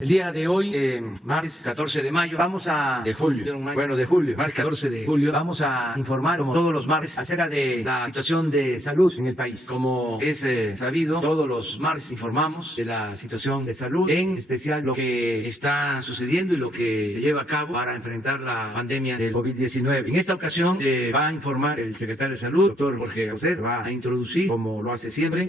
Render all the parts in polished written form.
El día de hoy, martes 14 de mayo, de julio, martes 14 de julio, vamos a informar, como todos los martes, acerca de la situación de salud en el país. Como es sabido, todos los martes informamos de la situación de salud, en especial lo que está sucediendo y lo que se lleva a cabo para enfrentar la pandemia del COVID-19. En esta ocasión va a informar el secretario de Salud, doctor Jorge José, va a introducir, como lo hace siempre,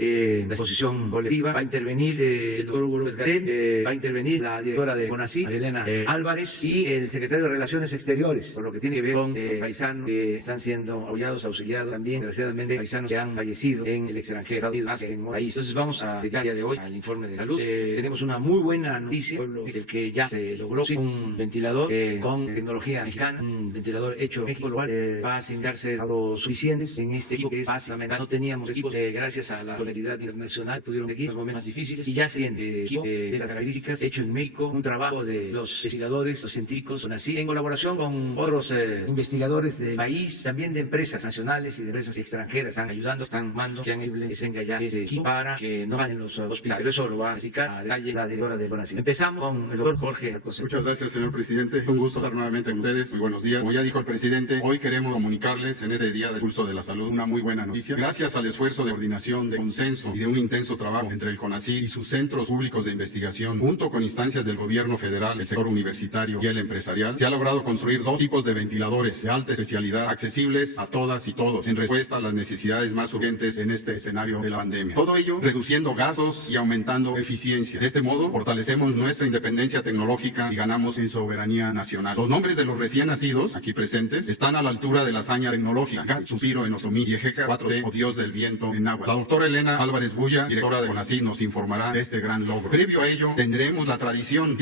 la exposición colectiva, va a intervenir el doctor Hugo López Gatell, va a intervenir la directora de CONACYT, Elena Álvarez, y el secretario de Relaciones Exteriores, por lo que tiene que ver con paisanos que están siendo apoyados, auxiliados también, desgraciadamente, paisanos que han fallecido en el extranjero, en el país. Entonces vamos a dedicar el día de hoy al informe de salud. Tenemos una muy buena noticia, el que ya se logró un ventilador con tecnología mexicana, un ventilador hecho en México, lo cual va a asignarse a los suficientes en este equipo que es básicamente. No teníamos equipos que gracias a la solidaridad internacional pudieron elegir los momentos más difíciles, y ya se tiene equipo de estas características hecho en México, un trabajo de los investigadores, los científicos, CONACYT, en colaboración con otros investigadores del país, también de empresas nacionales y de empresas extranjeras, están ayudando, están mandando que tenga ya ese equipo para que no vayan los hospitales. Pero eso lo va a explicar a detalle la directora de CONACYT. Empezamos con el doctor Jorge José. Muchas gracias, señor presidente. Un gusto estar nuevamente con ustedes. Muy buenos días. Como ya dijo el presidente, hoy queremos comunicarles en este día del pulso de la salud una muy buena noticia. Gracias al esfuerzo de coordinación, de consenso y de un intenso trabajo entre el CONACYT y sus centros públicos de investigación, junto con instancias del gobierno federal, el sector universitario y el empresarial, se ha logrado construir 2 tipos de ventiladores de alta especialidad accesibles a todas y todos en respuesta a las necesidades más urgentes en este escenario de la pandemia. Todo ello reduciendo gastos y aumentando eficiencia. De este modo, fortalecemos nuestra independencia tecnológica y ganamos en soberanía nacional. Los nombres de los recién nacidos, aquí presentes, están a la altura de la hazaña tecnológica, Suspiro en otomí y Ejeca 4D o Dios del viento en náhuatl. La doctora Elena Álvarez Bulla, directora de CONACYT, nos informará de este gran logro. Previo a ello, tendremos la tradición,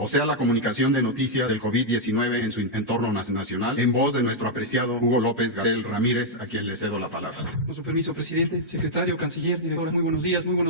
o sea, la comunicación de noticias del COVID-19 en su entorno nacional, en voz de nuestro apreciado Hugo López Gatell Ramírez, a quien le cedo la palabra. Con su permiso, presidente, secretario, canciller, directora, muy buenos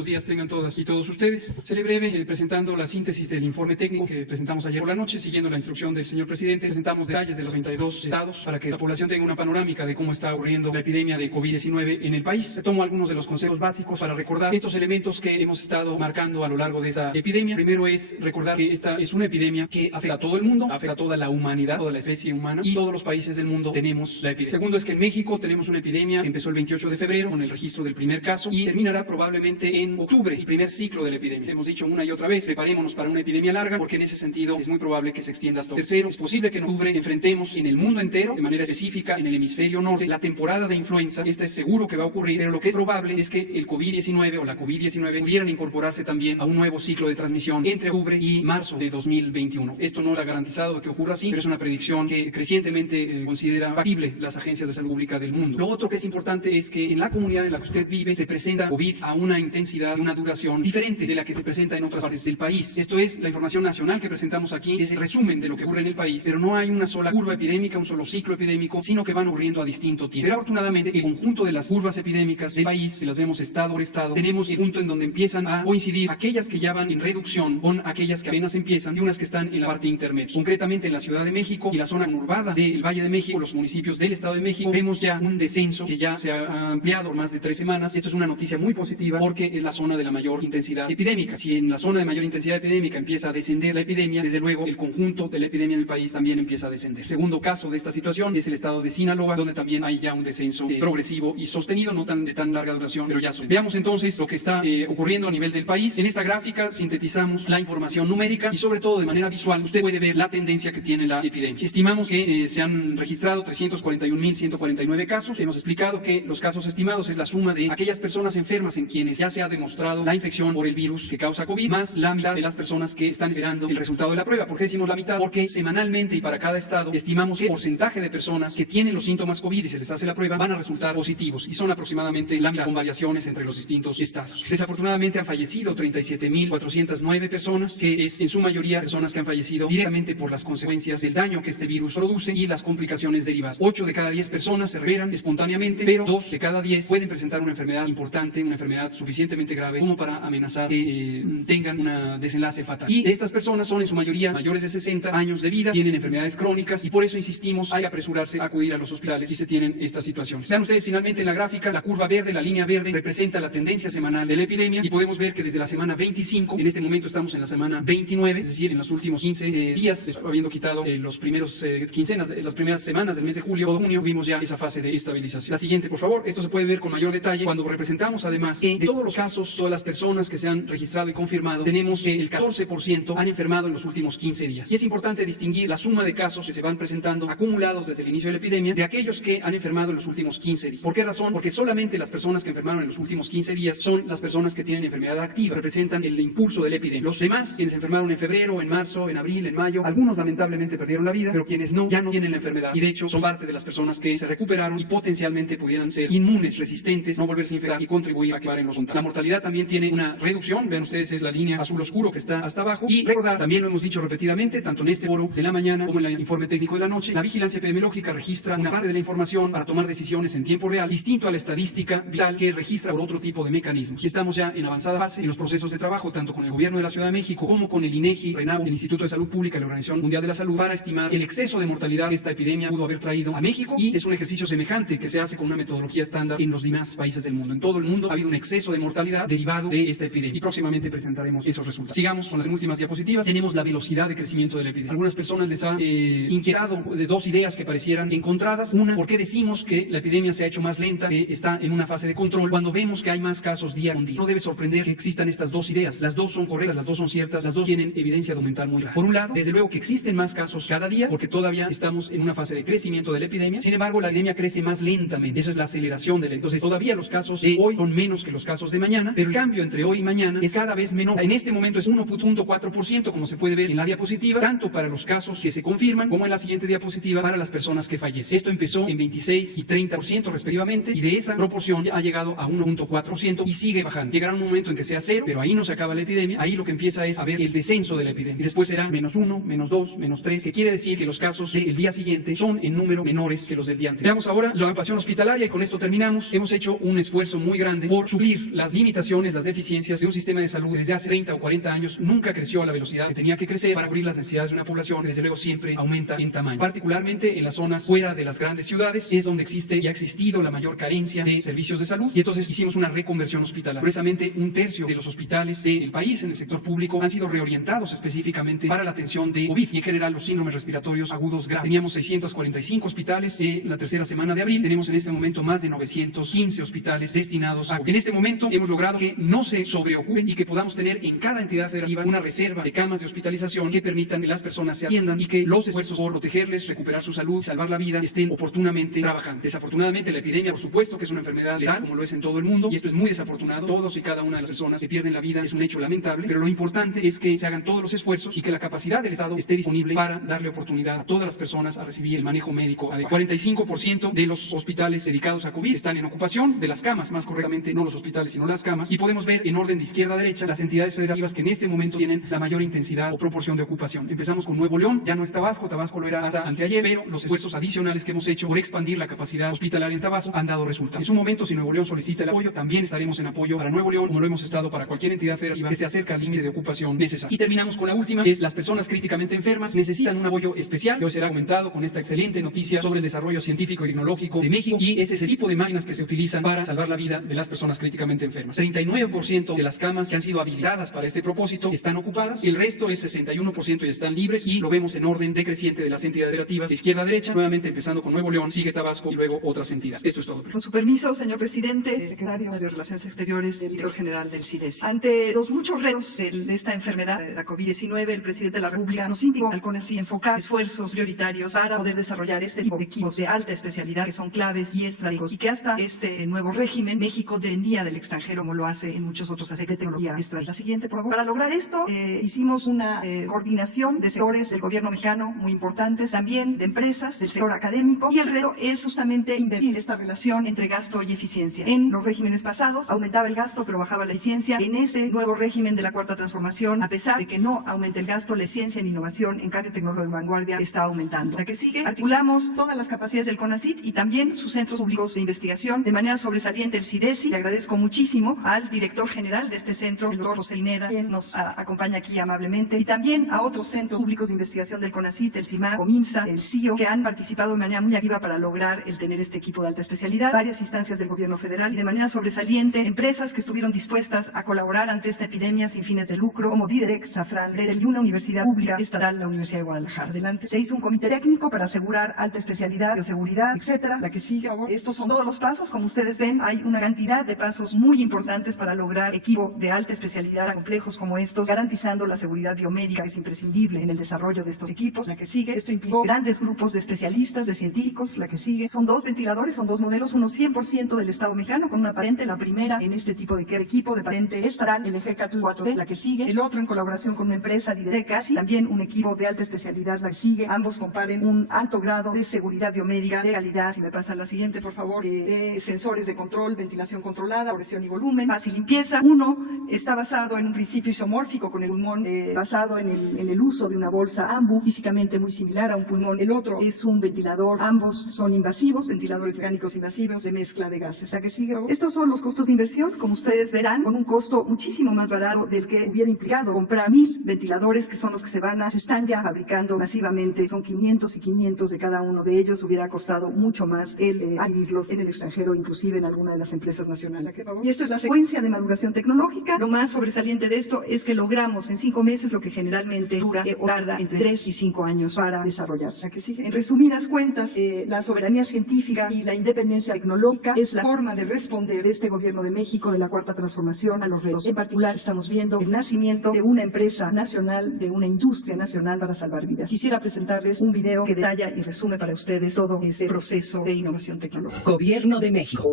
días tengan todas y todos ustedes. Seré breve presentando la síntesis del informe técnico que presentamos ayer por la noche, siguiendo la instrucción del señor presidente. Presentamos detalles de los 32 estados para que la población tenga una panorámica de cómo está ocurriendo la epidemia de COVID-19 en el país. Tomo algunos de los consejos básicos para recordar estos elementos que hemos estado marcando a lo largo de esta epidemia. Primero es recordar que esta es una epidemia que afecta a todo el mundo, afecta a toda la humanidad, toda la especie humana, y todos los países del mundo tenemos la epidemia. Segundo es que en México tenemos una epidemia que empezó el 28 de febrero con el registro del primer caso y terminará probablemente en octubre, el primer ciclo de la epidemia. Hemos dicho una y otra vez, preparémonos para una epidemia larga, porque en ese sentido es muy probable que se extienda hasta tercero. Es posible que en octubre enfrentemos en el mundo entero, de manera específica en el hemisferio norte, la temporada de influenza. Esta es seguro que va a ocurrir, pero lo que es probable es que el COVID-19 o la COVID-19 pudieran incorporarse también a un nuevo ciclo de transmisión entre octubre y marzo de 2021. Esto no está garantizado que ocurra así, pero es una predicción que crecientemente considera factible las agencias de salud pública del mundo. Lo otro que es importante es que en la comunidad en la que usted vive se presenta COVID a una intensidad y una duración diferente de la que se presenta en otras partes del país. Esto es la información nacional que presentamos aquí, es el resumen de lo que ocurre en el país, pero no hay una sola curva epidémica, un solo ciclo epidémico, sino que van ocurriendo a distinto tiempo. Pero afortunadamente el conjunto de las curvas epidémicas del país, si las vemos estado por estado, tenemos el punto en donde empiezan a coincidir aquellas que ya van en reducción con aquellas que apenas empiezan y unas que están en la parte intermedia. Concretamente en la Ciudad de México y la zona conurbada del Valle de México, los municipios del Estado de México, vemos ya un descenso que ya se ha ampliado por más de 3 semanas. Esto es una noticia muy positiva porque es la zona de la mayor intensidad epidémica. Si en la zona de mayor intensidad epidémica empieza a descender la epidemia, desde luego el conjunto de la epidemia en el país también empieza a descender. Segundo caso de esta situación es el estado de Sinaloa, donde también hay ya un descenso progresivo y sostenido, no de tan larga duración, pero ya son. Veamos entonces lo que está ocurriendo a nivel del país. En esta gráfica sintetizamos la información numérica y sobre todo de manera visual usted puede ver la tendencia que tiene la epidemia. Estimamos que se han registrado 341.149 casos. Hemos explicado que los casos estimados es la suma de aquellas personas enfermas en quienes ya se ha demostrado la infección por el virus que causa COVID, más la mitad de las personas que están esperando el resultado de la prueba. ¿Por qué decimos la mitad? Porque semanalmente y para cada estado estimamos que el porcentaje de personas que tienen los síntomas COVID y se les hace la prueba van a resultar positivos, y son aproximadamente la mitad, con variaciones entre los distintos estados. Desafortunadamente han fallecido 37.409 personas, que es en su mayoría personas que han fallecido directamente por las consecuencias del daño que este virus produce y las complicaciones derivadas. 8 de cada 10 personas se recuperan espontáneamente, pero 2 de cada 10 pueden presentar una enfermedad importante, una enfermedad suficientemente grave como para amenazar que tengan un desenlace fatal. Y estas personas son en su mayoría mayores de 60 años de vida, tienen enfermedades crónicas y por eso insistimos, hay que apresurarse a acudir a los hospitales si se tienen estas situaciones. Vean ustedes finalmente en la gráfica, la curva verde, la línea verde representa la tendencia semanal de la epidemia y podemos ver que desde la semana 25, en este momento estamos estamos en la semana 29, es decir, en los últimos 15 días, habiendo quitado los primeros las primeras semanas del mes de julio o junio, vimos ya esa fase de estabilización. La siguiente, por favor. Esto se puede ver con mayor detalle cuando representamos además que de todos los casos, todas las personas que se han registrado y confirmado, tenemos que el 14% han enfermado en los últimos 15 días. Y es importante distinguir la suma de casos que se van presentando acumulados desde el inicio de la epidemia de aquellos que han enfermado en los últimos 15 días. ¿Por qué razón? Porque solamente las personas que enfermaron en los últimos 15 días son las personas que tienen enfermedad activa, representan el impulso de la epidemia. Los demás, quienes enfermaron en febrero, en marzo, en abril, en mayo, algunos lamentablemente perdieron la vida, pero quienes no, ya no tienen la enfermedad y de hecho son parte de las personas que se recuperaron y potencialmente pudieran ser inmunes, resistentes, no volverse a infectar y contribuir a acabar en los contagios. La mortalidad también tiene una reducción, vean ustedes, es la línea azul oscuro que está hasta abajo. Y recordar, también lo hemos dicho repetidamente, tanto en este foro de la mañana como en el informe técnico de la noche, la vigilancia epidemiológica registra una parte de la información para tomar decisiones en tiempo real, distinto a la estadística vital que registra por otro tipo de mecanismos. Y estamos ya en avanzada fase en los procesos de trabajo, tanto con el gobierno de la Ciudad de México como con el INEGI, RENAVO, el Instituto de Salud Pública y la Organización Mundial de la Salud, para estimar el exceso de mortalidad que esta epidemia pudo haber traído a México, y es un ejercicio semejante que se hace con una metodología estándar en los demás países del mundo. En todo el mundo ha habido un exceso de mortalidad derivado de esta epidemia y próximamente presentaremos esos resultados. Sigamos con las últimas diapositivas. Tenemos la velocidad de crecimiento de la epidemia. Algunas personas les ha inquietado de dos ideas que parecieran encontradas. Una, ¿por qué decimos que la epidemia se ha hecho más lenta, que está en una fase de control, cuando vemos que hay más casos día con día? No debe sorprender que existan estas dos ideas. Las dos son correctas, las dos son ciertas, las dos tienen evidencia documental muy clara. Por un lado, desde luego que existen más casos cada día, porque todavía estamos en una fase de crecimiento de la epidemia. Sin embargo, la epidemia crece más lentamente. Eso es la aceleración de la. Entonces, todavía los casos de hoy son menos que los casos de mañana, pero el cambio entre hoy y mañana es cada vez menor. En este momento es 1.4%, como se puede ver en la diapositiva, tanto para los casos que se confirman como en la siguiente diapositiva para las personas que fallecen. Esto empezó en 26 y 30% respectivamente, y de esa proporción ya ha llegado a 1.4% y sigue bajando. Llegará un momento en que sea cero, pero ahí no se acaba la epidemia. Ahí lo que empieza es a ver el descenso de la epidemia. Y después será -1, -2, -3, que quiere decir que los casos del día siguiente son en número menores que los del día anterior. Veamos ahora la ocupación hospitalaria, y con esto terminamos. Hemos hecho un esfuerzo muy grande por suplir las limitaciones, las deficiencias de un sistema de salud que desde hace 30 o 40 años nunca creció a la velocidad que tenía que crecer para cubrir las necesidades de una población que desde luego siempre aumenta en tamaño. Particularmente en las zonas fuera de las grandes ciudades es donde existe y ha existido la mayor carencia de servicios de salud, y entonces hicimos una reconversión hospitalaria. Precisamente 1/3 de los hospitales del país en el sector público han sido reorientados específicamente para la atención de COVID y en general los síndromes respiratorios agudos graves. Teníamos 645 hospitales en la tercera semana de abril. Tenemos en este momento más de 915 hospitales destinados a COVID. En este momento hemos logrado que no se sobreocupen y que podamos tener en cada entidad federativa una reserva de camas de hospitalización que permitan que las personas se atiendan y que los esfuerzos por protegerles, recuperar su salud, salvar la vida, estén oportunamente trabajando. Desafortunadamente la epidemia, por supuesto que es una enfermedad letal, como lo es en todo el mundo, y esto es muy desafortunado. Todos y cada una de las personas que pierden la vida es un hecho lamentable, pero lo importante es que se hagan todos los esfuerzos y que la capacidad del Estado esté disponible para darle oportunidad a todas las personas a recibir el manejo médico adecuado. 45% de los hospitales dedicados a COVID están en ocupación, de las camas, más correctamente, no los hospitales, sino las camas, y podemos ver en orden de izquierda a derecha las entidades federativas que en este momento tienen la mayor intensidad o proporción de ocupación. Empezamos con Nuevo León, ya no es Tabasco lo era hasta anteayer, pero los esfuerzos adicionales que hemos hecho por expandir la capacidad hospitalaria en Tabasco han dado resultados. En su momento, si Nuevo León solicita el apoyo, también estaremos en apoyo para Nuevo León, como lo hemos estado para cualquier entidad federativa que se acerca al límite de ocupación necesario. Y terminamos con la última, es las personas críticamente enfermas necesitan un apoyo especial, que hoy será aumentado con esta excelente noticia sobre el desarrollo científico y tecnológico de México, y es ese tipo de máquinas que se utilizan para salvar la vida de las personas críticamente enfermas. 39% de las camas que han sido habilitadas para este propósito están ocupadas, y el resto es 61% y están libres, y lo vemos en orden decreciente de las entidades federativas de izquierda a derecha, nuevamente empezando con Nuevo León, sigue Tabasco y luego otras entidades. Esto es todo. Con su permiso, señor presidente, secretario de Relaciones Exteriores, el director general del CIDES. Ante los muchos retos de esta enfermedad, la COVID-19, el presidente de la República nos indicó al CONACYT enfocar esfuerzos prioritarios para poder desarrollar este tipo de equipos de alta especialidad que son claves y estratégicos, y que hasta este nuevo régimen México dependía del extranjero como lo hace en muchos otros aspectos de tecnología estratégica. La siguiente, por favor. Para lograr esto, hicimos una coordinación de sectores del gobierno mexicano muy importantes, también de empresas, del sector académico, y el reto es justamente invertir esta relación entre gasto y eficiencia. En los regímenes pasados aumentaba el gasto pero bajaba la eficiencia. En ese nuevo régimen de la Cuarta Transformación, a pesar de que no aumente el gasto, la ciencia en innovación, en cambio tecnológico de vanguardia, está aumentando. La que sigue, articulamos todas las capacidades del CONACYT y también sus centros públicos de investigación. De manera sobresaliente el CIDESI, le agradezco muchísimo al director general de este centro, el doctor José Ineda, quien nos acompaña aquí amablemente, y también a otros centros públicos de investigación del CONACYT, el CIMAC, COMINSA, el CIO, que han participado de manera muy activa para lograr el tener este equipo de alta especialidad, varias instancias del gobierno federal y de manera sobresaliente empresas que estuvieron dispuestas a colaborar ante esta epidemia sin fines de lucro. lucro como Diderec, Safran, Redel y una universidad pública estatal, la Universidad de Guadalajara. Adelante. Se hizo un comité técnico para asegurar alta especialidad, bioseguridad, etcétera. La que sigue, ahora. Estos son todos los pasos. Como ustedes ven, hay una cantidad de pasos muy importantes para lograr equipo de alta especialidad tan complejos como estos, garantizando la seguridad biomédica que es imprescindible en el desarrollo de estos equipos. La que sigue, esto implicó grandes grupos de especialistas, de científicos. La que sigue, son 2 ventiladores, son 2 modelos, uno 100% del Estado mexicano con una patente, la primera en este tipo de equipo de patente estatal, el EGCATL 4D. La que sigue, el otro en colaboración con una empresa, Diderec casi, también un equipo de alta especialidad. La que sigue, ambos comparen un alto grado de seguridad biomédica, de calidad, si me pasan la siguiente, por favor, de sensores de control, ventilación controlada, presión y volumen, fácil limpieza. Uno está basado en un principio isomórfico con el pulmón basado en el uso de una bolsa AMBU, físicamente muy similar a un pulmón. El otro es un ventilador, ambos son invasivos, ventiladores mecánicos invasivos de mezcla de gases. La que sigue, estos son los costos de inversión, como ustedes verán, con un costo muchísimo más barato del que hubiera implicado comprar 1000 ventiladores, que son los que se están ya fabricando masivamente. Son 500 y 500 de cada uno de ellos. Hubiera costado mucho más el adquirirlos en el extranjero, inclusive en alguna de las empresas nacionales. Y esta es la secuencia de maduración tecnológica. Lo más sobresaliente de esto es que logramos en 5 meses lo que generalmente dura o tarda entre 3 y 5 años para desarrollarse. La que sigue. En resumidas cuentas, la soberanía científica y la independencia tecnológica es la forma de responder de este gobierno de México, de la Cuarta Transformación, a los retos. En particular, estamos viendo el nacimiento de una empresa nacional, de una industria nacional para salvar vidas. Quisiera presentarles un video que detalla y resume para ustedes todo ese proceso de innovación tecnológica. Gobierno de México.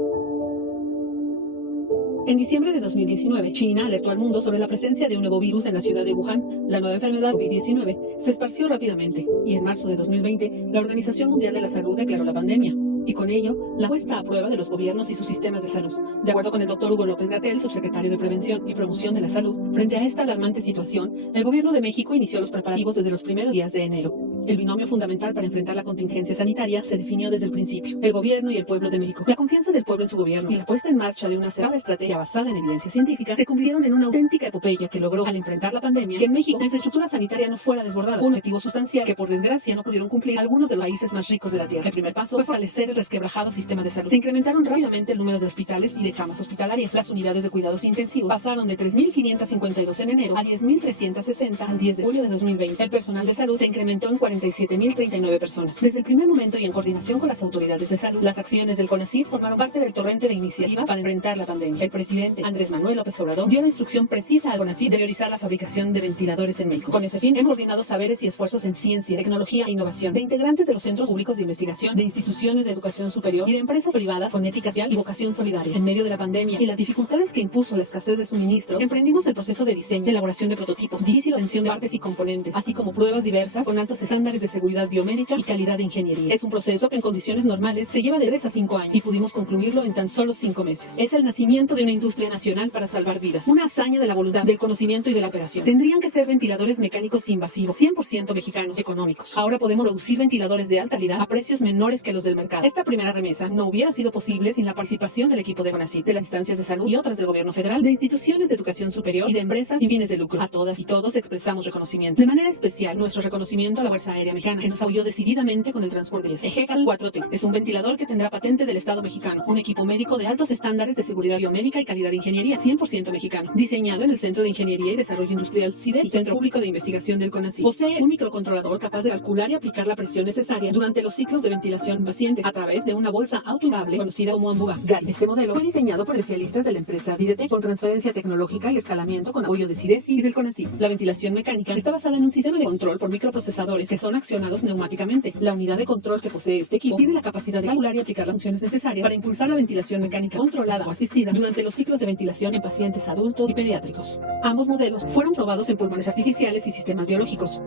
En diciembre de 2019, China alertó al mundo sobre la presencia de un nuevo virus en la ciudad de Wuhan. La nueva enfermedad COVID-19 se esparció rápidamente y en marzo de 2020, la Organización Mundial de la Salud declaró la pandemia. Y con ello, la puesta a prueba de los gobiernos y sus sistemas de salud. De acuerdo con el doctor Hugo López-Gatell, subsecretario de Prevención y Promoción de la Salud, frente a esta alarmante situación, el gobierno de México inició los preparativos desde los primeros días de enero. El binomio fundamental para enfrentar la contingencia sanitaria se definió desde el principio: el gobierno y el pueblo de México. La confianza del pueblo en su gobierno y la puesta en marcha de una cerrada estrategia basada en evidencia científica se convirtieron en una auténtica epopeya que logró, al enfrentar la pandemia, que en México la infraestructura sanitaria no fuera desbordada, un objetivo sustancial que por desgracia no pudieron cumplir algunos de los países más ricos de la tierra. El primer paso fue fortalecer el resquebrajado sistema de salud. Se incrementaron rápidamente el número de hospitales y de camas hospitalarias. Las unidades de cuidados intensivos pasaron de 3.552 en enero a 10.360 al 10 de julio de 2020. El personal de salud se incrementó en 47.039 personas. Desde el primer momento y en coordinación con las autoridades de salud, las acciones del CONACYT formaron parte del torrente de iniciativas para enfrentar la pandemia. El presidente Andrés Manuel López Obrador dio la instrucción precisa al CONACYT de priorizar la fabricación de ventiladores en México. Con ese fin, hemos coordinado saberes y esfuerzos en ciencia, tecnología e innovación, de integrantes de los centros públicos de investigación, de instituciones de educación superior y de empresas privadas con ética social y vocación solidaria. En medio de la pandemia y las dificultades que impuso la escasez de suministro, emprendimos el proceso de diseño, de elaboración de prototipos, difícil obtención de partes y componentes, así como pruebas diversas con altos estándares de seguridad biomédica y calidad de ingeniería. Es un proceso que en condiciones normales se lleva de 3 a 5 años y pudimos concluirlo en tan solo 5 meses. Es el nacimiento de una industria nacional para salvar vidas, una hazaña de la voluntad, del conocimiento y de la operación. Tendrían que ser ventiladores mecánicos invasivos, 100% mexicanos, económicos. Ahora podemos producir ventiladores de alta calidad a precios menores que los del mercado. Esta primera remesa no hubiera sido posible sin la participación del equipo de CONACYT, de las instancias de salud y otras del gobierno federal, de instituciones de educación superior y de empresas sin fines de lucro. A todas y todos expresamos reconocimiento. De manera especial, nuestro reconocimiento a la Fuerza Aérea Mexicana, que nos apoyó decididamente con el transporte. EGCATL 4T es un ventilador que tendrá patente del Estado mexicano, un equipo médico de altos estándares de seguridad biomédica y calidad de ingeniería, 100% mexicano, diseñado en el Centro de Ingeniería y Desarrollo Industrial CIDE, Centro Público de Investigación del CONACYT. Posee un microcontrolador capaz de calcular y aplicar la presión necesaria durante los ciclos de ventilación en pacientes a través de una bolsa autoinflable conocida como AMBUGA. Este modelo fue diseñado por especialistas de la empresa Videtec con transferencia tecnológica y escalamiento con apoyo de CIDESI y del CONACYT. La ventilación mecánica está basada en un sistema de control por microprocesadores que son accionados neumáticamente. La unidad de control que posee este equipo tiene la capacidad de calcular y aplicar las funciones necesarias para impulsar la ventilación mecánica controlada o asistida durante los ciclos de ventilación en pacientes adultos y pediátricos. Ambos modelos fueron probados en pulmones artificiales y sistemas biológicos.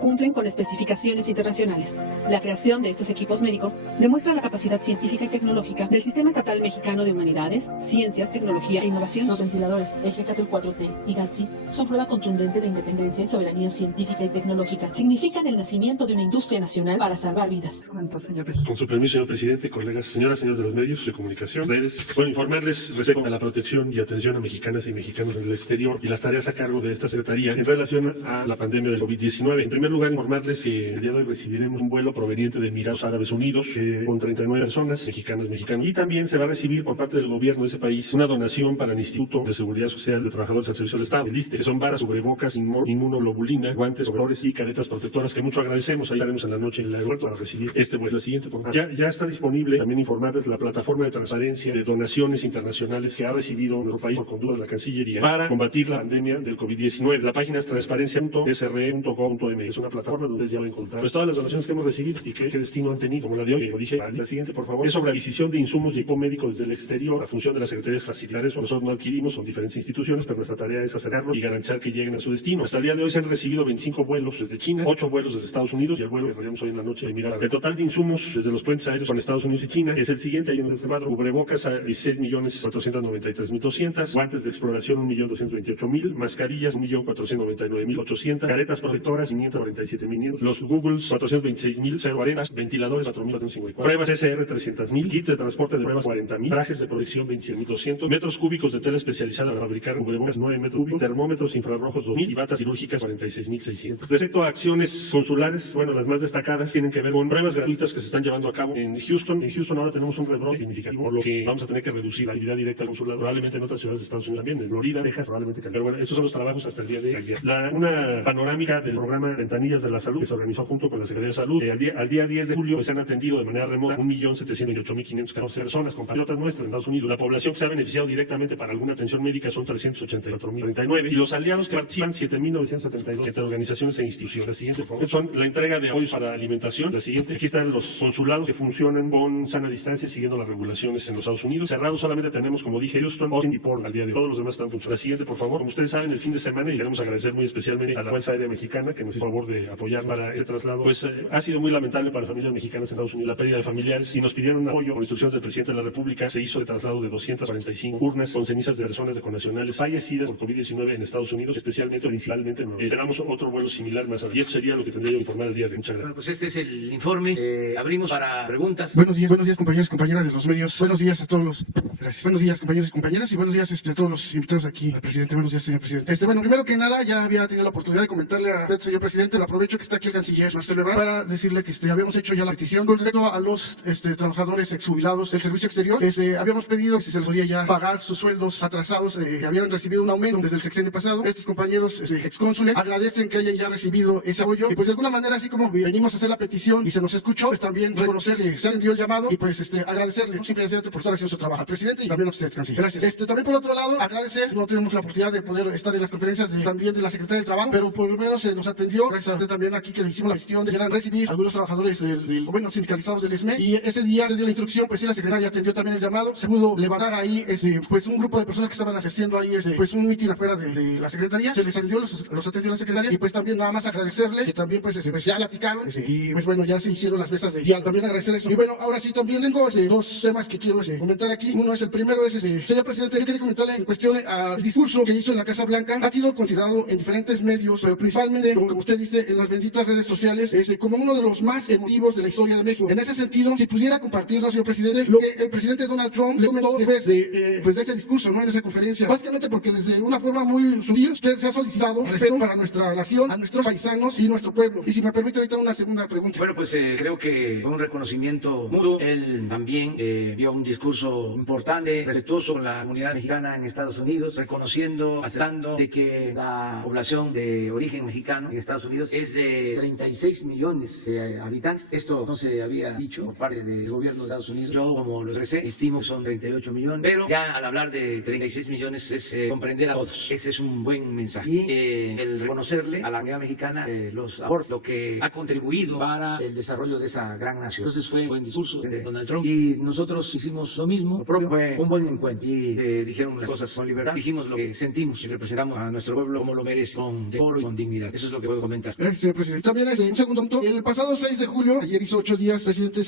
Cumplen con especificaciones internacionales. La creación de estos equipos médicos demuestra la capacidad científica y tecnológica del Sistema Estatal Mexicano de Humanidades, Ciencias, Tecnología e Innovación. Los ventiladores EGCATL 4T y GATSI son prueba contundente de independencia y soberanía científica y tecnológica. Significan el nacimiento de una industria nacional para salvar vidas. ¿Cuánto, señor presidente? Con su permiso, señor presidente, colegas, señoras de los medios de comunicación, redes, bueno, informarles respecto a la protección y atención a mexicanas y mexicanos en el exterior y las tareas a cargo de esta secretaría en relación a la pandemia del COVID-19. En primer lugar, informarles que el día de hoy recibiremos un vuelo proveniente de Emiratos Árabes Unidos, con 39 personas, mexicanos. Y también se va a recibir por parte del gobierno de ese país una donación para el Instituto de Seguridad Social de Trabajadores al Servicio del Estado, el ISSSTE, que son varas, cubrebocas, inmunoglobulina, guantes, overoles y caretas protectoras, que mucho agradecemos. Ahí estaremos en la noche en el aeropuerto para recibir este vuelo. La siguiente, por favor. Ya está disponible también informarles la plataforma de transparencia de donaciones internacionales que ha recibido nuestro país por conducta de la Cancillería para combatir la pandemia del COVID-19. La página es transparencia.sre.gov.mx. Es una plataforma donde ustedes ya van a encontrar pues todas las donaciones que hemos recibido y qué destino han tenido, como la de hoy, como dije. La siguiente, por favor, es sobre la adquisición de insumos y equipo médico desde el exterior. La función de la Secretaría es facilitar eso. Nosotros no adquirimos, son diferentes instituciones, pero nuestra tarea es acercarlos y garantizar que lleguen a su destino. Hasta el día de hoy se han recibido 25 vuelos desde China, 8 vuelos desde Estados Unidos y el vuelo que desarrollamos hoy en la noche de Emiratos. El total de insumos desde los puentes aéreos con Estados Unidos y China es el siguiente. Hay un reservado: cubrebocas a 16.493.200, guantes de exploración 1.228.000, mascarillas 1.499.800, caretas protectoras 547.500, los Googles 426.040, ventiladores 4.454, pruebas SR 300.000, kits de transporte de pruebas 40.000, trajes de protección 26.200, metros cúbicos de tela especializada para fabricar cubrebocas 9 metros cúbicos, termómetros infrarrojos 2.000 y batas quirúrgicas 46.600. Respecto a acciones consulares, bueno, las más destacadas tienen que ver con pruebas gratuitas que se están llevando a cabo en Houston. En Houston ahora tenemos un rebrote significativo, por lo que vamos a tener que reducir la actividad directa al consulado, probablemente en otras ciudades de Estados Unidos también, en Florida, Texas, probablemente también. Pero bueno, estos son los trabajos hasta el día de ayer. Una panorámica del programa Ventanillas de la Salud que se organizó junto con la Secretaría de Salud. Al día 10 de julio se han atendido de manera remota 1.728.514 personas, compatriotas nuestras en Estados Unidos. La población que se ha beneficiado directamente para alguna atención médica son 384.039 y los aliados que participan 7.972 entre organizaciones e instituciones. La siguiente, por favor, son la entrega de apoyos para alimentación. La siguiente, aquí están los consulados que funcionan con sana distancia siguiendo las regulaciones en los Estados Unidos. Cerrados solamente tenemos, como dije, Houston, Austin y Portland al día de hoy. Todos los demás están funcionando. La siguiente, por favor. Como ustedes saben, el fin de semana, y queremos agradecer muy especialmente a la Fuerza Aérea Mexicana que nos hizo favor de apoyar para el traslado, pues ha sido muy lamentable para familias mexicanas en Estados Unidos la pérdida de familiares y nos pidieron apoyo. Por instrucciones del presidente de la República se hizo el traslado de 245 urnas con cenizas de personas de connacionales fallecidas por COVID-19 en Estados Unidos, principalmente. Esperamos otro vuelo similar más adelante. Y esto sería lo que tendría que informar el día de hoy. Muchas gracias. Bueno, pues este es el informe. Abrimos para preguntas. Buenos días, compañeros y compañeras de los medios. Buenos días a todos los... Gracias. Buenos días, compañeros y compañeras, y buenos días a todos los invitados aquí al presidente. Buenos días, señor presidente. Bueno, primero que nada, ya había tenido la oportunidad de comentarle a usted, señor presidente, lo aprovecho que está aquí el canciller Marcelo Ebrard para decirle que habíamos hecho ya la petición con respecto a los trabajadores exjubilados del servicio exterior. Habíamos pedido que si se les podía ya pagar sus sueldos atrasados, que habían recibido un aumento desde el sexenio pasado. Estos compañeros excónsules agradecen que hayan ya recibido ese apoyo y pues de alguna manera, así como venimos a hacer la petición y se nos escuchó, pues también reconocer que se atendió el llamado y pues agradecerle simplemente por estar haciendo su trabajo al presidente y también a usted, canciller. Gracias. También por otro lado, agradecer, no tuvimos la oportunidad de poder estar en las conferencias también de la Secretaría de Trabajo, pero por lo menos se nos atendió, gracias a usted también aquí que le hicimos la gestión de que recibir algunos trabajadores sindicalizados del ESME, y ese día se dio la instrucción, pues sí, la secretaria atendió también el llamado, se pudo levantar ahí pues un grupo de personas que estaban asistiendo ahí pues un mitin afuera de la secretaría, se les atendió, los atendió la secretaria, y pues también nada más agradecerle que también pues ya platicaron y pues bueno, ya se hicieron las mesas de diálogo, también agradecer eso. Y bueno, ahora sí también tengo dos temas que quiero comentar aquí. Uno es el primero, señor presidente, yo quería comentarle en cuestión al discurso que hizo en la Casa Blanca. Ha sido considerado en diferentes medios, pero principalmente, como usted dice, en las benditas redes sociales, como uno de los más emotivos de la historia de México. En ese sentido, si pudiera compartirnos, señor presidente, lo que el presidente Donald Trump le comentó después de ese discurso, ¿no? En esa conferencia. Básicamente porque desde una forma muy sutil, usted se ha solicitado respeto para nuestra nación, a nuestros paisanos y nuestro pueblo. Y si me permite ahorita una segunda pregunta. Bueno, pues creo que fue un reconocimiento mutuo. Él también dio un discurso importante, respetuoso con la comunidad mexicana en Estados Unidos, reconociendo, aceptando de que la población de origen mexicano en Estados Unidos es de 36 millones de habitantes. Esto no se había dicho por parte del gobierno de Estados Unidos. Yo, como lo expresé, estimo que son 38 millones, pero ya al hablar de 36 millones es comprender a todos. Ese es un buen mensaje. Y el reconocerle a la comunidad mexicana los aportes, lo que ha contribuido para el desarrollo de esa gran nación. Entonces fue un buen discurso de Donald Trump y nosotros hicimos lo mismo. Lo propio fue un buen encuentro y dijeron las cosas con libertad. Dijimos lo que sentimos y representamos a nuestro pueblo como lo merece, con decoro y con dignidad. Eso es lo que puedo comentar. Gracias, señor presidente. También un segundo punto. El pasado 6 de julio, ayer hizo 8 días, presidente,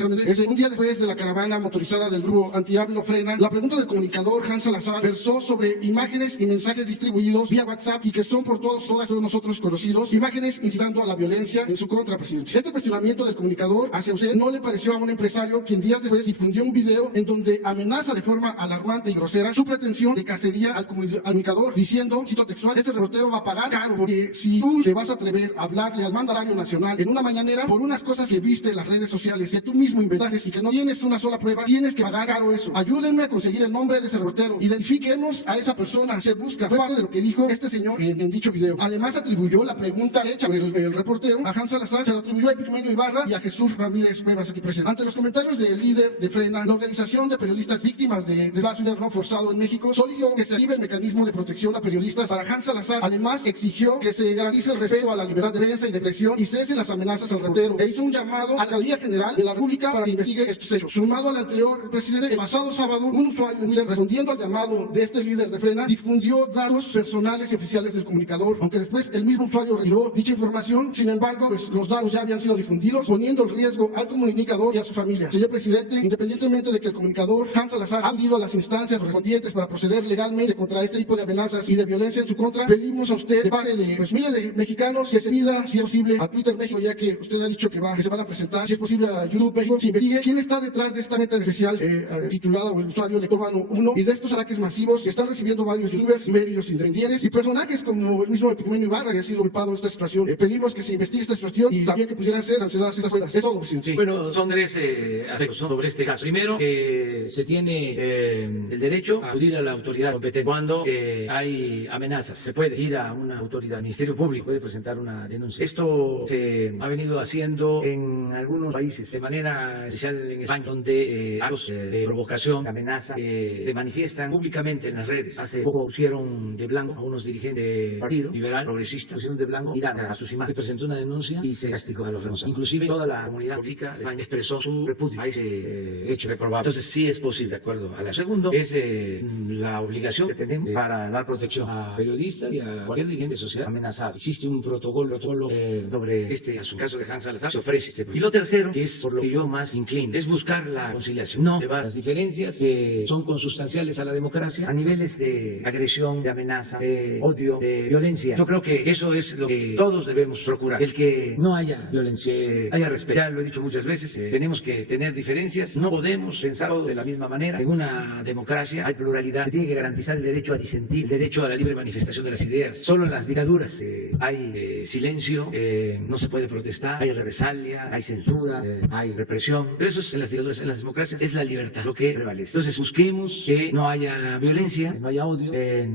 un día después de la caravana motorizada del grupo Anti-AMLO Frena, la pregunta del comunicador Hans Salazar versó sobre imágenes y mensajes distribuidos vía WhatsApp y que son por todos nosotros conocidos, imágenes incitando a la violencia en su contra, presidente. Este cuestionamiento del comunicador hacia usted no le pareció a un empresario quien días después difundió un video en donde amenaza de forma forma alarmante y grosera su pretensión de cacería al comunicador, diciendo, cito textual, este reportero va a pagar caro, porque si tú te vas a atrever a hablarle al mandatario nacional en una mañanera por unas cosas que viste en las redes sociales que tú mismo inventaste y que no tienes una sola prueba, tienes que pagar caro eso. Ayúdenme a conseguir el nombre de ese reportero, identifiquemos a esa persona, se busca. Fue parte de lo que dijo este señor en dicho video. Además atribuyó la pregunta hecha por el reportero a Hans Salazar, se la atribuyó a Epigmenio Ibarra y a Jesús Ramírez Cuevas aquí presente. Ante los comentarios del líder de Frena, la organización de periodistas víctimas de desplazamiento no forzado en México solicitó que se active el mecanismo de protección a periodistas para Hans Salazar. Además exigió que se garantice el respeto a la libertad de prensa y de expresión y cesen las amenazas al reportero. E hizo un llamado a la Fiscalía General de la República para que investigue estos hechos. Sumado al anterior, el presidente, el pasado sábado, un usuario en Twitter, respondiendo al llamado de este líder de Frena, difundió datos personales y oficiales del comunicador, aunque después el mismo usuario retiró dicha información. Sin embargo, pues, los datos ya habían sido difundidos, poniendo en riesgo al comunicador y a su familia. Señor presidente, independientemente de que el comunicador Hans Salazar ha acudido a las instancias correspondientes para proceder legalmente contra este tipo de amenazas y de violencia en su contra, pedimos a usted, de parte de miles de mexicanos, que se pida, si es posible, a Twitter México, ya que usted ha dicho que se van a presentar, si es posible, a YouTube México, se investigue quién está detrás de esta meta especial titulada o el usuario Lectómano 1 y de estos ataques masivos que están recibiendo varios youtubers, medios independientes y personajes como el mismo Epigmenio Ibarra, que ha sido culpado de esta situación. Pedimos que se investigue esta situación y también que pudieran ser canceladas estas cuentas. Es todo, presidente. Sí. Bueno, son tres aspectos sobre este caso. Primero, se tiene el derecho a acudir a la autoridad competente cuando hay amenazas. Se puede ir a una autoridad, Ministerio Público puede presentar una denuncia. Esto se ha venido haciendo en algunos países, de manera especial en España, donde actos de provocación, de amenaza, se manifiestan públicamente en las redes. Hace poco pusieron de blanco a unos dirigentes del Partido Liberal Progresista, pusieron de blanco y a sus imágenes. Se presentó una denuncia y se castigó a los responsables. Inclusive toda la comunidad pública de España expresó su repudio a ese hecho reprobable. Entonces sí es posible, de acuerdo a la. Segundo, es la obligación que tenemos para dar protección a periodistas y a cualquier dirigente social amenazado. Existe un protocolo sobre este asunto. En el caso de Hans Salazar se ofrece este protocolo. Y lo tercero, que es por lo que yo más inclino, es buscar la conciliación. No llevar las diferencias que son consustanciales a la democracia a niveles de agresión, de amenaza, de odio, de violencia. Yo creo que eso es lo que todos debemos procurar. El que no haya violencia, haya respeto. Ya lo he dicho muchas veces, tenemos que tener diferencias. No podemos pensar de la misma manera. En una democracia hay pluralidad. Se tiene que garantizar el derecho a disentir, el derecho a la libre manifestación de las ideas. Solo en las dictaduras hay silencio, no se puede protestar, hay represalia, hay censura, hay represión. Pero eso es en las dictaduras. En las democracias es la libertad lo que prevalece. Entonces busquemos que no haya violencia, que no haya odio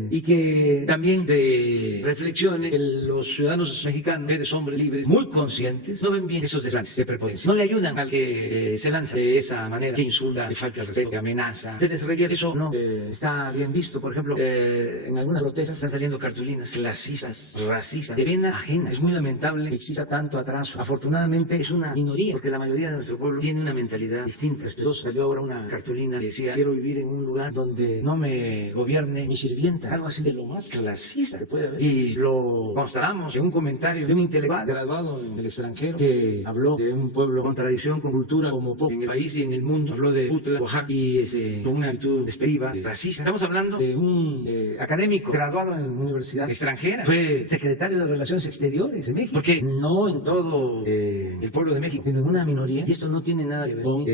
y que también se reflexione que los ciudadanos mexicanos, mujeres, hombres libres, muy conscientes, no ven bien esos deslances de prepotencia. No le ayudan al que se lanza de esa manera, que insulta, que falta el respeto, que amenaza, se les revierte. Eso no está bien visto. Por ejemplo, en algunas protestas están saliendo cartulinas clasistas, racistas, de pena ajena. Es muy lamentable que exista tanto atraso. Afortunadamente es una minoría, porque la mayoría de nuestro pueblo tiene una mentalidad distinta. Respetuosa. Salió ahora una cartulina que decía: quiero vivir en un lugar donde no me gobierne mi sirvienta. Algo así de lo más clasista que puede haber. Y lo constatamos en un comentario de un intelectual graduado en el extranjero que habló de un pueblo con tradición, con cultura como poco en el país y en el mundo. Habló de Utla, Oaxaca, y con una actitud despectiva, racista. Estamos hablando de un académico graduado en una universidad extranjera. Fue secretario de Relaciones Exteriores de México. Porque no en todo el pueblo de México, sino en una minoría. Y esto no tiene nada que ver con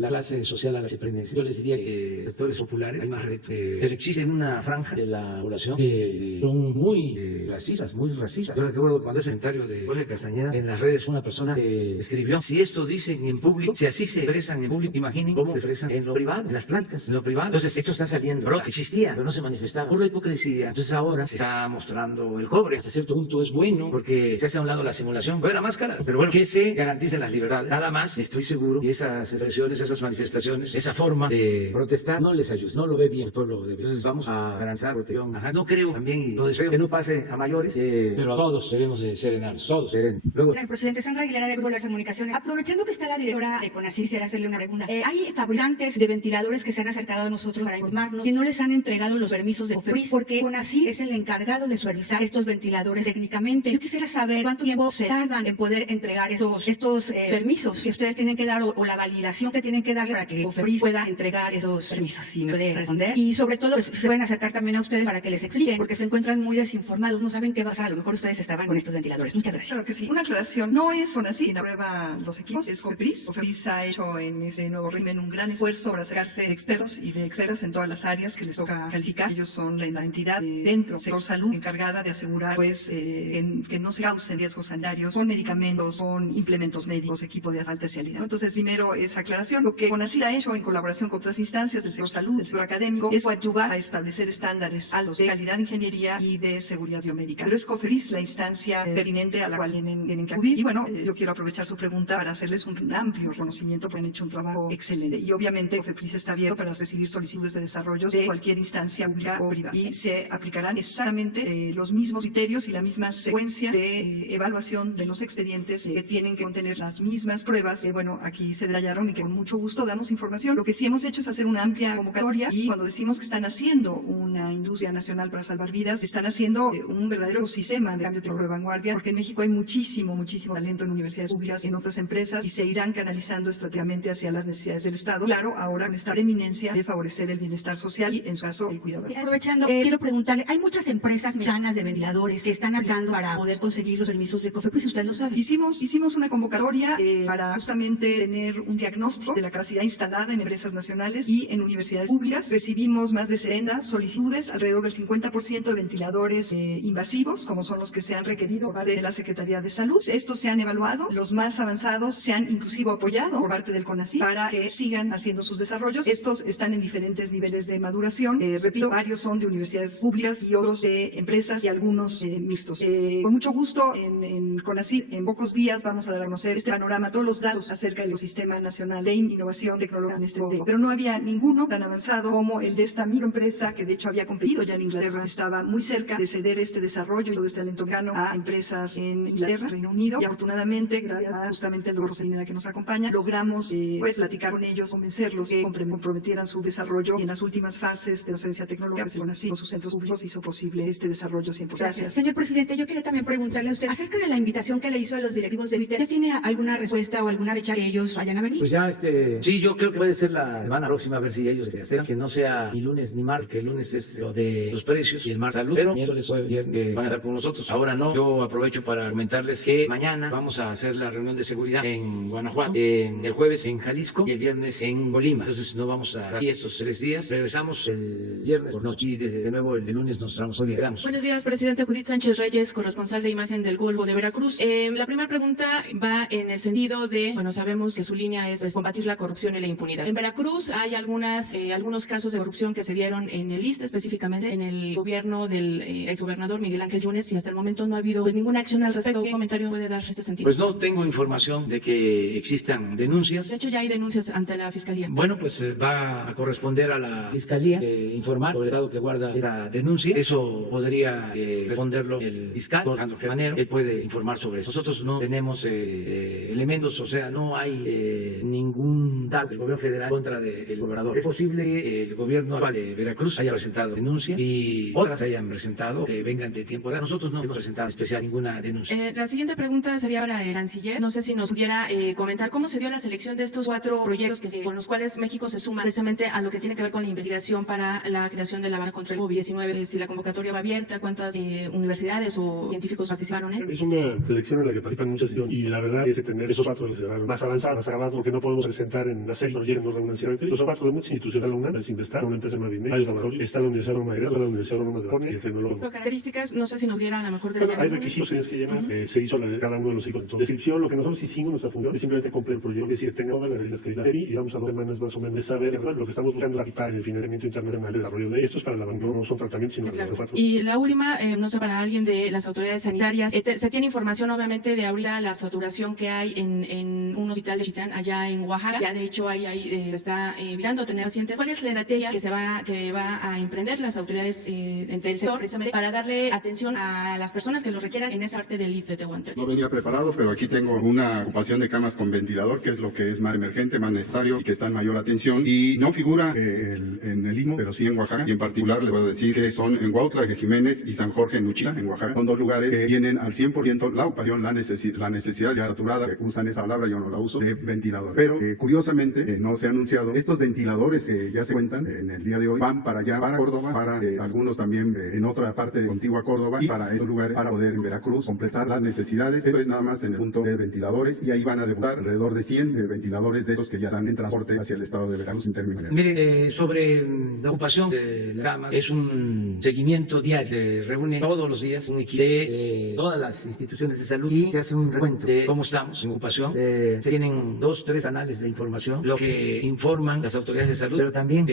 la clase social a la que se pertenece. Yo les diría que sectores populares hay más retos. Pero existe una franja de la población que son muy racistas, muy racistas. Yo recuerdo cuando ese comentario de Jorge Castañeda en las redes, una persona que escribió: si esto dicen en público, si así se expresan en público, imaginen cómo se expresan en lo privado, en las pláticas, en lo privado. Entonces esto está saliendo. Pero existía, pero no se manifestaba por la hipocresía. Entonces ahora se está mostrando el cobre. Hasta cierto punto es bueno porque se hace a un lado la simulación. Pero la máscara. Pero bueno, que se garanticen las libertades. Nada más, estoy seguro que esas expresiones, esas manifestaciones, esa forma de protestar no les ayuda. No lo ve bien el pueblo de Entonces vamos a garantizar protección. No creo también, y lo deseo, que no pase a mayores, pero a todos debemos de serenarnos, todos serenos. Luego, el presidente Sandra Aguilera de Grupo de las Comunicaciones, aprovechando que está la directora de CONACYT, quisiera hacerle una pregunta. Hay fabricantes de ventiladores que se han acercado a nosotros para informarnos que no les han entregado los permisos de COFEPRIS porque CONACYT es el encargado de supervisar estos ventiladores técnicamente. Yo quisiera saber cuánto tiempo se tardan en poder entregar estos permisos que ustedes tienen que dar o la validación que tienen que darle para que COFEPRIS pueda entregar esos permisos, si me puede responder. Y sobre todo, pues, se pueden acercar también a ustedes para que les expliquen, porque se encuentran muy desinformados, no saben qué pasar. A lo mejor ustedes estaban con estos ventiladores. Muchas gracias. Claro que sí. Una aclaración. No es CONACYT quien aprueba los equipos, es COFEPRIS. COFEPRIS ha hecho en ese nuevo régimen un gran esfuerzo para acercarse expertos y de expertas en todas las áreas que les toca calificar. Ellos son la entidad dentro del sector salud encargada de asegurar pues que no se causen riesgos sanitarios con medicamentos, con implementos médicos, equipo de alta especialidad. Entonces, primero esa aclaración. Lo que CONACYT ha hecho en colaboración con otras instancias del sector salud, del sector académico, es ayudar a establecer estándares altos de calidad de ingeniería y de seguridad biomédica. Pero es COFEPRIS la instancia pertinente a la cual tienen que acudir. Y bueno, yo quiero aprovechar su pregunta para hacerles un amplio reconocimiento porque han hecho un trabajo excelente. Y obviamente COFEPRIS está abierto para recibir solicitudes de desarrollo de cualquier instancia pública o privada. Y se aplicarán exactamente los mismos criterios y la misma secuencia de evaluación de los expedientes que tienen que contener las mismas pruebas. Bueno, aquí se detallaron y que con mucho gusto damos información. Lo que sí hemos hecho es hacer una amplia convocatoria y cuando decimos que están haciendo una industria nacional para salvar vidas, están haciendo un verdadero sistema de cambio tecnológico de vanguardia, porque en México hay muchísimo talento en universidades públicas, en otras empresas, y se irán canalizando estratégicamente hacia las necesidades del Estado. Claro, ahora con esta preeminencia de favorecer el bienestar social y, en su caso, el cuidado. Aprovechando, quiero preguntarle, hay muchas empresas mexicanas de ventiladores que están aplicando para poder conseguir los permisos de COFEPRIS, usted lo sabe. Hicimos una convocatoria para justamente tener un diagnóstico de la capacidad instalada en empresas nacionales y en universidades públicas. Recibimos más de 70 solicitudes, alrededor del 50% de ventiladores invasivos, como son los que se han requerido por parte de la Secretaría de Salud. Estos se han evaluado, los más avanzados se han inclusive apoyado por parte del CONACYT para que sigan haciendo sus desarrollos. Estos están en diferentes niveles de maduración. Repito, varios son de universidades públicas y otros de empresas y algunos mixtos. Con mucho gusto, en CONACYT, en pocos días vamos a dar a conocer este panorama, todos los datos acerca del Sistema Nacional de Innovación Tecnológica en este momento. Pero no había ninguno tan avanzado como el de esta microempresa que de hecho había competido ya en Inglaterra. Estaba muy cerca de ceder este desarrollo y todo este talento mexicano a empresas en Inglaterra, Reino Unido, y afortunadamente, gracias a justamente el doctor Rosalineda que nos acompaña, logramos pues platicar con ellos, convencerlos que comprometieran su desarrollo, y en las últimas fases de transferencia tecnológica, pues, con sus centros públicos hizo posible este desarrollo 100%. Gracias. Señor presidente, yo quería también preguntarle a usted acerca de la invitación que le hizo a los directivos de Twitter. ¿Ya tiene alguna respuesta o alguna fecha que ellos vayan a venir? Pues ya, sí, yo creo que puede ser la semana próxima, a ver si ellos se acercan, que no sea ni lunes ni martes, que el lunes es lo de los precios y el martes salud, pero miércoles, jueves, viernes van a estar con nosotros. Ahora no, yo aprovecho para comentarles que mañana vamos a hacer la reunión de seguridad en Guanajuato, el jueves en Jalisco y el viernes en Colima. Entonces no vamos a dar estos 3 días. Regresamos el viernes por noche y de nuevo el lunes nos tramos. Hoy llegamos. Buenos días, presidente. Judith Sánchez Reyes, corresponsal de imagen del Golfo de Veracruz. La primera pregunta va en el sentido de, bueno, sabemos que su línea es combatir la corrupción y la impunidad. En Veracruz hay algunos casos de corrupción que se dieron en el ISSSTE, específicamente en el gobierno del exgobernador Miguel Ángel Yunes, y hasta el momento no ha habido pues ninguna acción al respecto. ¿Qué comentario puede dar este sentido? Pues no tengo información de que existan denuncias. De hecho, ya hay denuncias ante la Fiscalía. Bueno, pues va a corresponder a la Fiscalía informar sobre el estado que guarda esa denuncia. Eso podría responderlo el fiscal, Alejandro Gevanero. Él puede informar sobre eso. Nosotros no tenemos elementos, o sea, no hay ningún dato del gobierno federal contra del gobernador. Es posible que el gobierno actual de Veracruz haya presentado denuncia y otras hayan presentado, vengan de tiempo. Nosotros no hemos presentado en especial ninguna denuncia. La siguiente pregunta sería para el canciller. No sé si nos pudiera comentar cómo se dio la selección de estos 4 proyectos con los cuales México se suma precisamente a lo que tiene que ver con la investigación para la creación de la vacuna contra el COVID-19. Si la convocatoria va abierta, ¿cuántas universidades o científicos participaron? Es una selección en la que participan muchas y la verdad es tener esos 4 más avanzados, porque no podemos presentar en la serie proyectos no regulacionalmente. Los 4 de muchas instituciones, la UNAM, el Sinvestar, una empresa Mavime, hay laboratorios, está la Universidad Roma de la Universidad Roma de Pone y el Tecnólogo. Características, no sé si nos diera a lo mejor de hay requisitos que tienes que llevar, se hizo cada uno de los ciclos. Descripción, lo que nosotros hicimos, nuestra función es simplemente cumplir el proyecto, es decir, tenga todas las reglas que y vamos a 2 semanas más o menos de saber lo que estamos buscando para el financiamiento internacional de desarrollo de estos para la banca, no son tratamientos, sino para los 4. Y la última, no sé, para alguien de las autoridades sanitarias, se tiene información obviamente de ahorita la saturación que hay en un hospital de Chitán allá en Oaxaca. Ya de hecho ahí está evitando tener pacientes. ¿Cuál es la estrategia que va a emprender las autoridades del sector precisamente para darle atención a las personas que lo requieran en esa parte del ISSSTE de Tehuantepec? No venía preparado, pero aquí tengo una ocupación de camas con ventilador, que es lo que es más emergente, más necesario y que está en mayor atención. Y no figura en el ISSSTE, pero sí en Oaxaca. Y en particular le voy a decir que son en Huautla de Jiménez y San Jorge en Nuchita, en Oaxaca. Son 2 lugares que tienen al 100% la ocupación, la necesidad ya saturada, que usan esa palabra, yo no la uso, de ventilador. Pero curiosamente no se ha anunciado. Estos ventiladores ya se cuentan en el día de hoy, van para allá, para Córdoba, para algunos también en otra parte de contigua Córdoba, y para esos lugares para poder en Veracruz completar las necesidades. Esto es nada más en el punto de ventiladores, y ahí van a debutar alrededor de 100 ventiladores de esos que ya están en transporte hacia el estado de Veracruz. término. Mire, sobre la ocupación de la cama, es un seguimiento diario. Se reúne todos los días un equipo de todas las instituciones de salud y se hace un recuento de cómo estamos en ocupación. Se tienen 2, 3 canales de información, lo que informan las autoridades de salud, pero también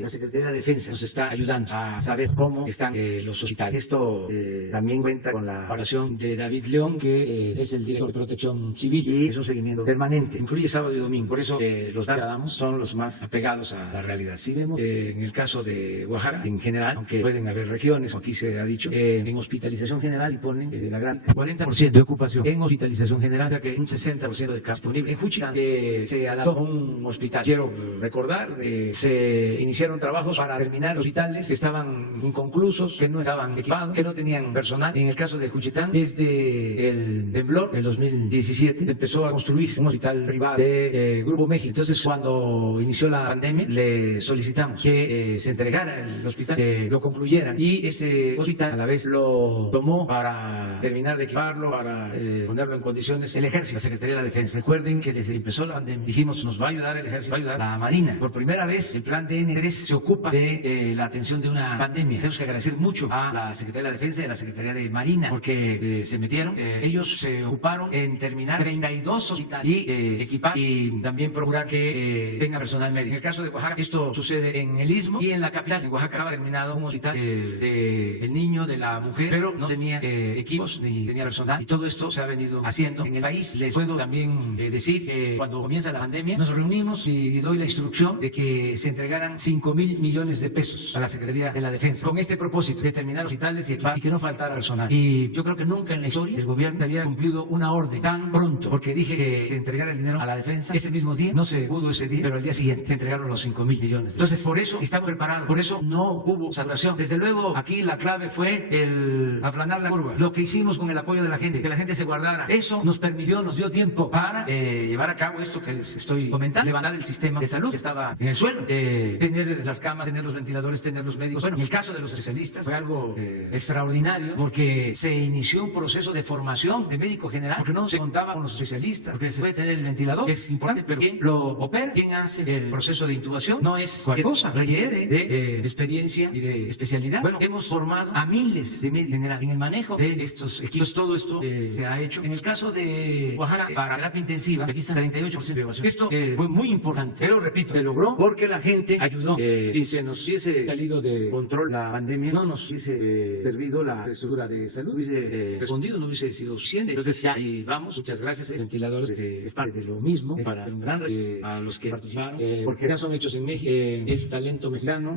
la Secretaría de Defensa nos está ayudando a saber cómo están los hospitales. Esto también cuenta con la colaboración de David León, que es el director de Protección Civil, y es un seguimiento permanente, incluye sábado y domingo. Por eso los datos que damos son los más apegados a la realidad. Si vemos en el caso de Oaxaca, en general, aunque pueden haber regiones, aquí se ha dicho, en hospitalización general ponen la gran 40% de ocupación en hospitalización general, ya que un 60% de casos disponibles. En Juchitán se adaptó a un hospital. Quiero recordar, se iniciaron trabajos para terminar hospitales que estaban inconclusos, que no estaban equipados, que no tenían personal. En el caso de Juchitán, desde el temblor del 2017, se empezó a construir un hospital privado de Grupo México. Entonces, cuando inició la pandemia, le solicitamos que se entregara el hospital, que lo concluyeran, y ese hospital a la vez lo tomó para terminar de equiparlo, para ponerlo en condiciones el Ejército, la Secretaría de la Defensa. Recuerden que desde que empezó la pandemia dijimos, nos va a ayudar el Ejército, va a ayudar la Marina. Por primera vez el plan DN3 se ocupa de la atención de una pandemia. Tenemos que agradecer mucho a la Secretaría de la Defensa y a la Secretaría de Marina, porque se metieron, ellos se ocuparon en terminar 32 hospitales y equipar y también procurar que tenga personal médico. En el caso de Oaxaca, esto sucede en el Istmo y en la capital. En Oaxaca estaba terminado un hospital del niño, de la mujer, pero no tenía equipos ni tenía personal, y todo esto se ha venido haciendo en el país. Les puedo también decir que cuando comienza la pandemia nos reunimos y doy la instrucción de que se entregaran 5,000 millones de pesos a la Secretaría de la Defensa con este propósito de terminar hospitales y que no faltara personal. Y yo creo que nunca en la historia el gobierno había cumplido una orden tan pronto, porque dije que entregar el dinero a la defensa ese mismo día, no se pudo ese día, pero al día siguiente se entregaron los 5,000 millones. Entonces, por eso estamos preparados, por eso no hubo saturación. Desde luego, aquí la clave fue el aplanar la curva. Lo que hicimos con el apoyo de la gente, que la gente se guardara, eso nos permitió, nos dio tiempo para llevar a cabo esto que les estoy comentando, levantar el sistema de salud que estaba en el suelo, tener las camas, tener los ventiladores, tener los médicos. Bueno, en el caso de los especialistas fue algo extraordinario, porque se inició un proceso de formación de médico general, porque no se contaba con los especialistas, porque se puede tener el ventilador, que es importante, pero quien lo opera, quien hace el proceso de intubación, no es cualquier cosa, requiere de experiencia y de especialidad. Bueno, hemos formado a miles de médicos general en el manejo de estos equipos. Todo esto se ha hecho. En el caso de Oaxaca, para terapia intensiva, aquí está el 38% de ocupación. Esto fue muy importante, pero repito, se logró porque la gente ayudó. Si se nos hubiese salido de control la pandemia, no nos hubiese servido la estructura de salud, hubiese respondido, no hubiese sido suficiente. Entonces ya ahí vamos. Muchas gracias. Ventiladores es parte de lo mismo, es para un gran a los que participaron, porque ya son hechos en México, es talento mexicano,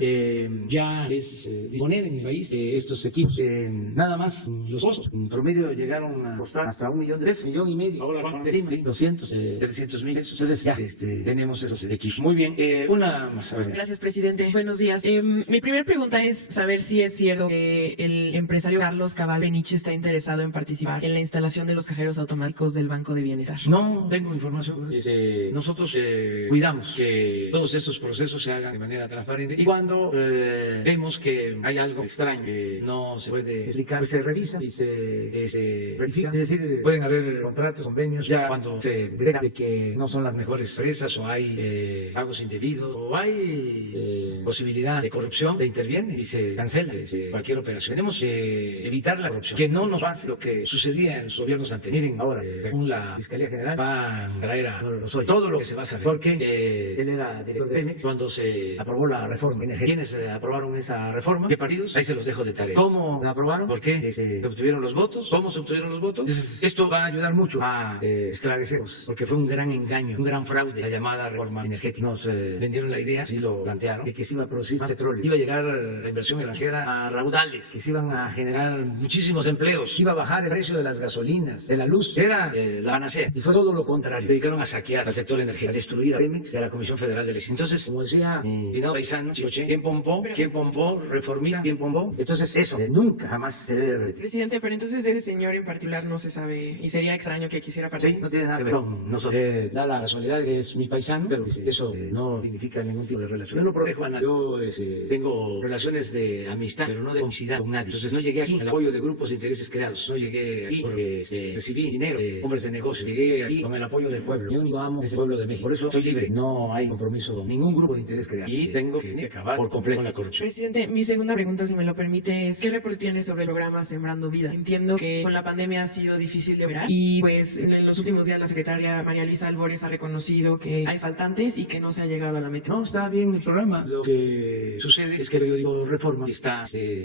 ya es disponer en el país estos equipos. Nada más los costos en promedio llegaron a costar hasta 1,3 millones, ahora van de 300,000 pesos. Entonces ya tenemos esos equipos. Muy bien, una más. Gracias, presidente. Buenos días. Mi primera pregunta es saber si es cierto que el empresario Carlos Cabal Beniche está interesado en participar en la instalación de los cajeros automáticos del Banco de Bienestar. No tengo información. Nosotros cuidamos que todos estos procesos se hagan de manera transparente, y cuando vemos que hay algo extraño que no se puede explicar, pues se revisa y se verifica. Es decir, pueden haber contratos, convenios, ya cuando se detecta de que no son las mejores empresas, o hay pagos indebidos, o hay posibilidad de corrupción, se interviene y se cancela cualquier operación. Tenemos que evitar la corrupción, que no nos pase lo que sucedía en los gobiernos anteriores. Miren, ahora, según la Fiscalía General, van a traer a todo lo que se va a saber, porque él era director de Pemex cuando se aprobó la reforma energética. ¿Quiénes aprobaron esa reforma? ¿Qué partidos? Ahí se los dejo de tarea. ¿Cómo la aprobaron? ¿Por qué se obtuvieron los votos? ¿Cómo se obtuvieron los votos? Entonces, esto va a ayudar mucho a esclarecer cosas, porque fue un gran engaño, un gran fraude, la llamada reforma energética. Nos vendieron la idea, sí lo plantearon, de que se iba a producir más petróleo, iba a llegar la inversión extranjera a raudales, que se iban a generar muchísimos empleos, iba a bajar el precio de las gasolinas, de la luz. Era la panacea, y fue todo lo contrario. Dedicaron a saquear al sector energético, a destruir a Pemex y a la Comisión Federal de Elecciones. Entonces, como decía mi finado paisano Chioche, ¿quién pompó? Reformista, ¿quién pompó? Entonces eso nunca jamás se debe repetir. Presidente, pero entonces de ese señor en particular no se sabe, y sería extraño que quisiera participar. Sí, no tiene nada que ver con nosotros. Da la casualidad que es mi paisano, pero eso no significa ningún tipo de relación. Yo no protejo a nadie. Yo tengo relaciones de amistad, pero no de comicidad con nadie. Entonces no llegué aquí al apoyo de grupos de intereses creados. No llegué aquí porque recibí dinero de hombres de negocio. Llegué aquí con el apoyo del pueblo. Yo único amo ese pueblo de México. Por eso soy libre. No hay compromiso eso ningún grupo de interés creado. Y tengo que acabar por completo con la corrupción. Presidente, mi segunda pregunta, si me lo permite, es ¿qué reporte tiene sobre el programa Sembrando Vida? Entiendo que con la pandemia ha sido difícil de operar y pues en los últimos días la secretaria María Luisa Albores ha reconocido que hay faltantes y que no se ha llegado a la meta. No, está bien el programa. Lo que sucede es que el periódico Reforma está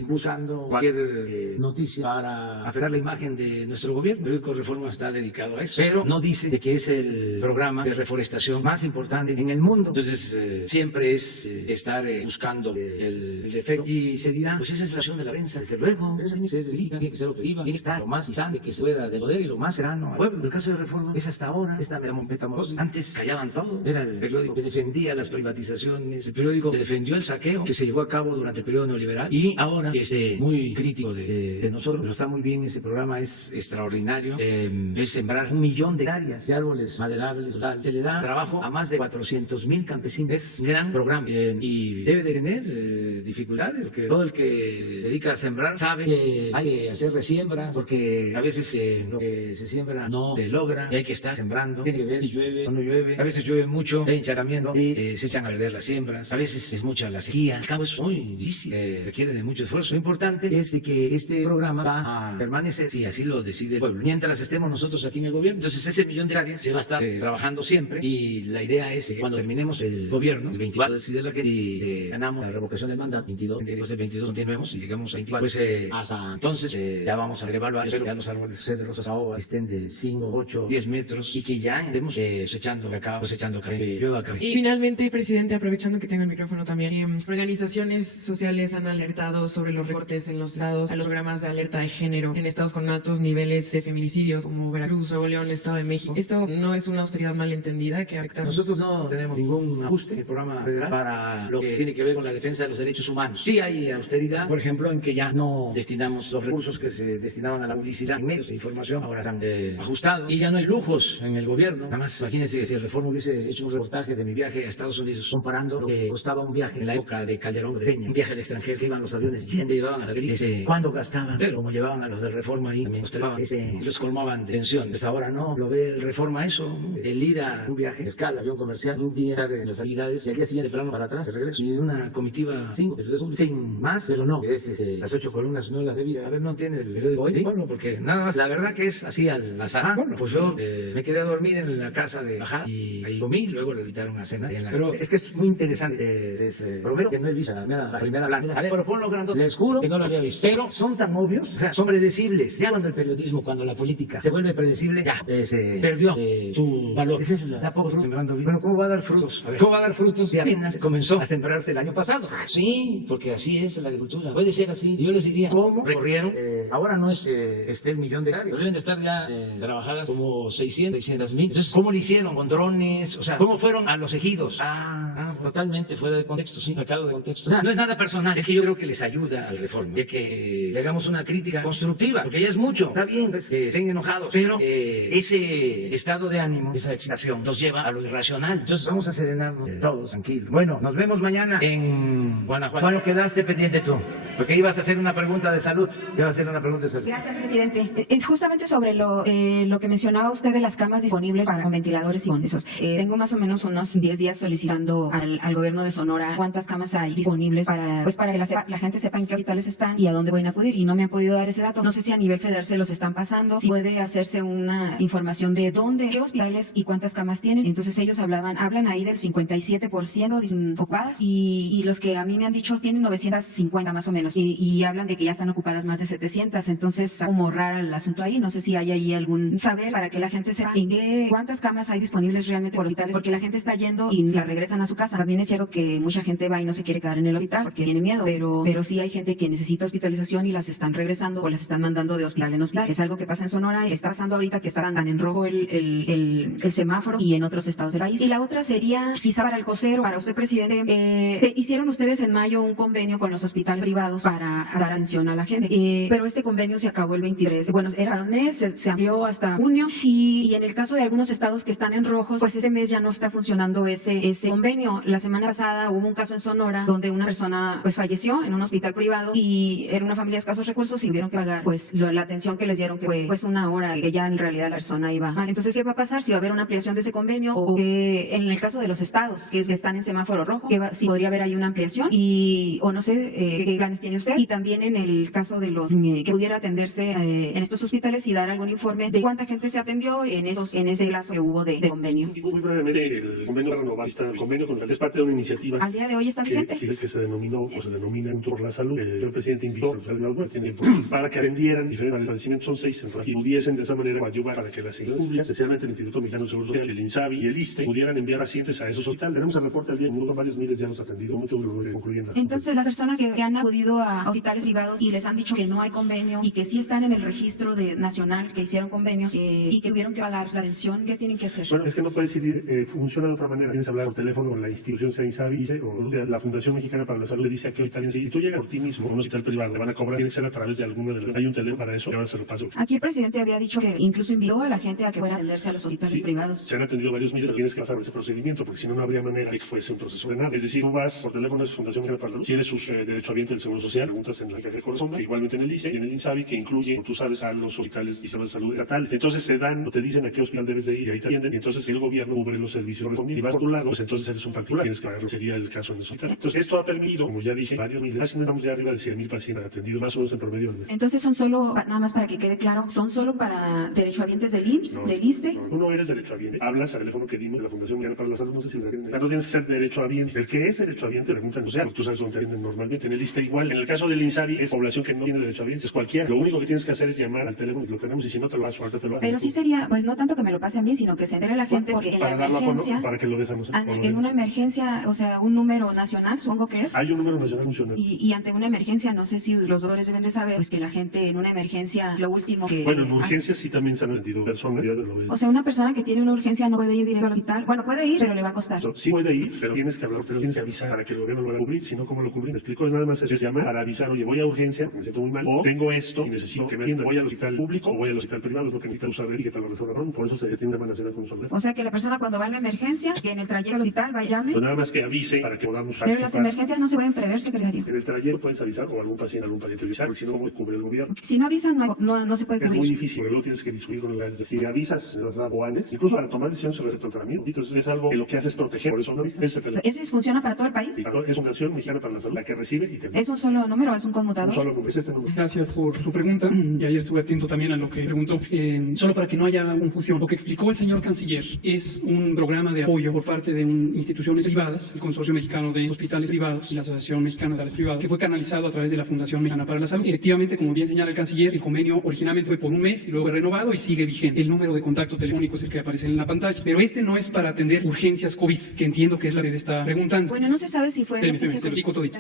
usando cualquier noticia para afectar la imagen de nuestro gobierno. El periódico Reforma está dedicado a eso, pero no dice de que es el programa de reforestación más importante en el mundo. Entonces siempre es estar buscando el defecto y se dirá, pues esa es la acción de la prensa, desde luego. Esa tiene que ser rica, tiene que ser objetiva, tiene que estar lo más distante que se pueda del poder y lo más cercano al pueblo. El caso de Reforma es hasta ahora esta metamorfosis. Antes callaban todo. Era el periódico que defendía las privatizaciones, el periódico que defendió el saqueo que se llevó a cabo durante el periodo neoliberal y ahora es muy crítico de nosotros, pero está muy bien, ese programa es extraordinario. Es sembrar 1 millón de hectáreas de árboles maderables. Se le da trabajo a más de 400,000 campesinos. Es un gran programa y debe de tener dificultades, porque todo el que se dedica a sembrar sabe que hay que hacer resiembras, porque a veces lo que se siembra no se logra y hay que estar sembrando. Tiene que ver si llueve o no llueve. A veces llueve mucho, hay encharcamiento y se echan a perder las siembras. A veces es mucha la sequía. Al cabo es muy difícil, requiere de mucho esfuerzo. Lo importante es de que este programa va a permanecer si así lo decide el pueblo, mientras estemos nosotros aquí en el gobierno. Entonces ese 1 millón de hectáreas se va a estar trabajando siempre y la idea es que cuando terminemos el gobierno, el 24 decide la gente y ganamos la revocación del mandato, 22, después del 22 continuemos y llegamos a 24, pues hasta entonces ya vamos a revaluar, espero que ya los árboles cedros, las ahogas estén de 5, 8, 10 metros y que ya estemos cosechando cacao, cosechando café, Y finalmente, presidente, aprovechando que tengo el micrófono también, organizaciones sociales han alertado sobre los recortes en los estados a los programas de alerta de género en estados con altos niveles de feminicidios como Veracruz, Nuevo León, Estado de México. ¿Esto no es una austeridad malentendida que afecta? Nosotros no tenemos ningún ajuste en el programa federal para lo que tiene que ver con la defensa de los derechos humanos. Sí hay austeridad, por ejemplo, en que ya no destinamos los recursos que se destinaban a la publicidad en medios de información, ahora están ajustados y ya no hay lujos en el gobierno. Nada más imagínense que si el Reforma hubiese hecho un reportaje de mi viaje a Estados Unidos comparando lo que costaba un viaje en la época de Calderón de Peña, un viaje al extranjero, que iban los aviones llenos, llevaban a salir, cuánto gastaban, pero como llevaban a los de Reforma ahí, también los colmaban de pensión. Pues ahora no lo ve el Reforma eso, el ir a un viaje, escala, avión comercial, un día en las salidades y al día siguiente plano para atrás, de regreso, y una comitiva sin más, pero no, es las 8 columnas no las debía. A ver, no tiene el periódico hoy. Bueno, porque nada más, la verdad que es así al azar. Bueno, pues yo me quedé a dormir en la casa de Bajá y ahí comí, luego le invitaron a cenar. Pero es que es muy interesante, prometo que no he visto la primera blanca. A ver, pero ponlo grandote. Les juro que no lo había visto. Pero son tan obvios, o sea, son predecibles. Ya cuando el periodismo, cuando la política se vuelve predecible, ya se perdió su valor. Esa es la poco sembrando vida. Bueno, ¿cómo va a dar frutos? A ver, ¿cómo va a dar frutos? Y apenas comenzó a sembrarse el año pasado. Sí, porque así es la agricultura. Puede ser así. Y yo les diría, ¿cómo recorrieron? Ahora no es el 1 millón de hectáreas. Deben de estar ya trabajadas como 600,000. Entonces, ¿cómo lo hicieron? ¿Con drones? O sea, ¿cómo fueron a los ejidos? Totalmente fuera de contexto, sí, sacado de contexto. O sea, no es nada personal. Es que yo creo que les ayuda al Reforma. De que le hagamos una crítica constructiva, porque ya es mucho. Está bien, pues, estén enojados. Pero ese estado de ánimo, esa excitación, nos lleva a lo irracional. Entonces, vamos a serenarnos todos, tranquilos. Bueno, nos vemos mañana en Guanajuato. Bueno, quedaste pendiente tú, porque ibas a hacer una pregunta de salud. Ibas a hacer una pregunta de salud. Gracias, presidente. Es justamente sobre lo que mencionaba usted de las camas disponibles para ventiladores y con esos. Tengo más o menos unos 10 días solicitando al gobierno de Sonora cuántas camas hay disponibles para que la gente sepa en qué hospitales están y a dónde pueden acudir, y no me han podido dar ese dato. No sé si a nivel federal se los están pasando, si puede hacerse una información de dónde, qué hospitales y cuántas camas tienen. Entonces ellos hablan ahí del 57% ocupadas y los que a mí me han dicho tienen 950 más o menos y hablan de que ya están ocupadas más de 700. Entonces, como raro el asunto ahí, no sé si hay ahí algún saber para que la gente sepa cuántas camas hay disponibles realmente por hospitales, porque la gente está yendo y la regresan a su casa. También es cierto que mucha gente va y no se quiere quedar en el hospital porque tiene miedo, pero sí hay gente que necesita hospitalización y las están regresando o las están mandando de hospital en hospital. Es algo que pasa en Sonora y está pasando ahorita que están en rojo el semáforo y en otros estados del país. Y la otra sería, si para Alcocer o para usted, presidente, hicieron ustedes en mayo un convenio con los hospitales privados para dar atención a la gente, pero este convenio se acabó el 23. Bueno, era un mes, se amplió hasta junio y en el caso de algunos estados que están en rojos, pues ese mes ya no está funcionando ese convenio. La semana pasada hubo un caso en Sonora donde una persona pues falleció en un hospital privado y era una familia de escasos recursos y tuvieron que pagar pues la atención que les dieron, que fue pues una hora que ya en realidad la persona iba mal. Entonces, ¿qué va a pasar? Si va a haber una ampliación de ese convenio o que en el caso de los estados que están en semáforo rojo, si podría haber ahí una ampliación y, o no sé, qué planes tiene usted. Y también en el caso de los que pudiera atenderse en estos hospitales y dar algún informe de cuánta gente se atendió en ese plazo que hubo de convenio. Muy brevemente, el convenio para renovar el convenio con el es parte de una iniciativa. Al día de hoy está vigente. Que se denominó o se denomina Juntos por la Salud. El presidente invitó para que atendieran diferentes padecimientos, son 6 y pudiesen de esa manera ayudar para que las seguridad pública, especialmente el Instituto Mexicano de Seguro Social, el INSABI y el ISSSTE, pudieran enviar pacientes a esos hospitales. Tenemos el reporte al día, varios miles ya los atendidos, mucho concluyendo. Entonces, las personas que han acudido a hospitales privados y les han dicho que no hay convenio y que sí están en el registro nacional que hicieron convenios y que tuvieron que pagar la atención, ¿qué tienen que hacer? Bueno, es que no puedes decidir, funciona de otra manera. Tienes que hablar por teléfono con la institución, sea INSABI, ISSSTE o la Fundación Mexicana para la Salud, le dice a qué hospital, y tú llegas por ti mismo a un hospital privado, le van a cobrar, tiene que ser a través de alguna de las... Hay un teléfono para eso, le van a hacer el paso. Aquí el presidente había dicho que incluso invitó a la gente a que fuera a atenderse a los hospitales privados. Se han atendido varios miles, pero tienes que pasar por ese procedimiento, porque si no, no habría manera de que fuese un proceso ordenado. Es decir, tú vas por teléfono a su Fundación Mexicana para la Salud, si eres sus derechohabiente del Seguro Social, preguntas en la que corresponda, igualmente en el ISSSTE y en el INSABI, que incluye, tú sabes, a los hospitales y sistemas de salud estatales. Entonces se dan, o te dicen a qué hospital debes de ir y ahí te atienden, y entonces el gobierno cubre los servicios correspondientes. Y vas por tu lado, pues entonces eres un particular, tienes que pagarlo, sería el caso en el hospital. Entonces esto ha permitido, como ya dije, varios miles, casi estamos ya arriba de 100,000 pacientes atendidos, más o menos en promedio al mes. Entonces son solo, nada más para que quede claro, son solo para derechohabientes del IMSS, del ISSSTE. Tú no eres derechohabiente, hablas al teléfono que dimos de la Fundación Mexicana para la Salud, no sé si lo tienes. No tienes que ser derechohabiente. El que es derechohabiente pregunta no sea, tú sabes dónde atienden normalmente. En el ISSSTE igual. En el caso del INSABI es población que no tiene derechohabientes, es cualquiera. Lo único que tienes que hacer es llamar al teléfono y lo tenemos, y si no te lo vas, ahorita te lo Pero sí sería, pues no tanto que me lo pase a mí, sino que se entere la gente, porque en la emergencia, para que lo dejamos, en una emergencia, o sea, un número nacional, supongo que es. Hay un número nacional funcional. Y ante una emergencia, no sé si los doctores deben de saber, pues que la gente en una emergencia, lo último que... Bueno, en urgencias sí también se han atendido personas. O sea, una persona que tiene una urgencia no puede ir directo al hospital. Bueno, puede ir, pero le va a costar. Sí puede ir, pero tienes que hablar, pero tienes que avisar para que el gobierno lo haga cubrir, si no, ¿cómo lo cubrir? Me explico, es nada más eso, es llamar para avisar, oye, voy a urgencia, me siento muy mal, o tengo esto y necesito que me atiendan, voy al hospital público o voy al hospital privado, es lo que necesita saber y que te lo resuelvan, por eso se tiene una nacional con nosotros. O sea, que la persona cuando va a la emergencia, que en el trayecto al hospital va y llame. Pues nada más que avise para que podamos participar. Pero las emergencias no se pueden prever, secretario. En el trayecto puedes avisar o algún paciente avisar, porque si no, ¿cómo cubre el gobierno? Si no avisan, no se puede cubrir. Es muy difícil, porque luego tienes que discutir con los si avisas o antes, incluso para tomar decisiones sobre el tratamiento, entonces es algo que lo que hace es proteger, por eso no ¿Ese funciona para todo el país? Sí, es Fundación Mexicana para la Salud la que recibe y te... ¿Es un solo número o es un conmutador? Un solo número, es este número. Gracias por su pregunta, y ayer estuve atento también a lo que preguntó. Solo para que no haya confusión, lo que explicó el señor canciller es un programa de apoyo por parte de instituciones privadas, el Consorcio Mexicano de Hospitales Privados y la Asociación Mexicana de Hospitales Privados, que fue canalizado a través de la Fundación Mexicana para la Salud. Efectivamente, como bien señala el canciller, el convenio originalmente fue por un mes y luego fue renovado y sigue vigente. El número de contacto telefónico es el que aparece en la pantalla, pero este no es para atender urgencias COVID, que entiendo que es la que está preguntando. Bueno, no se sabe si fue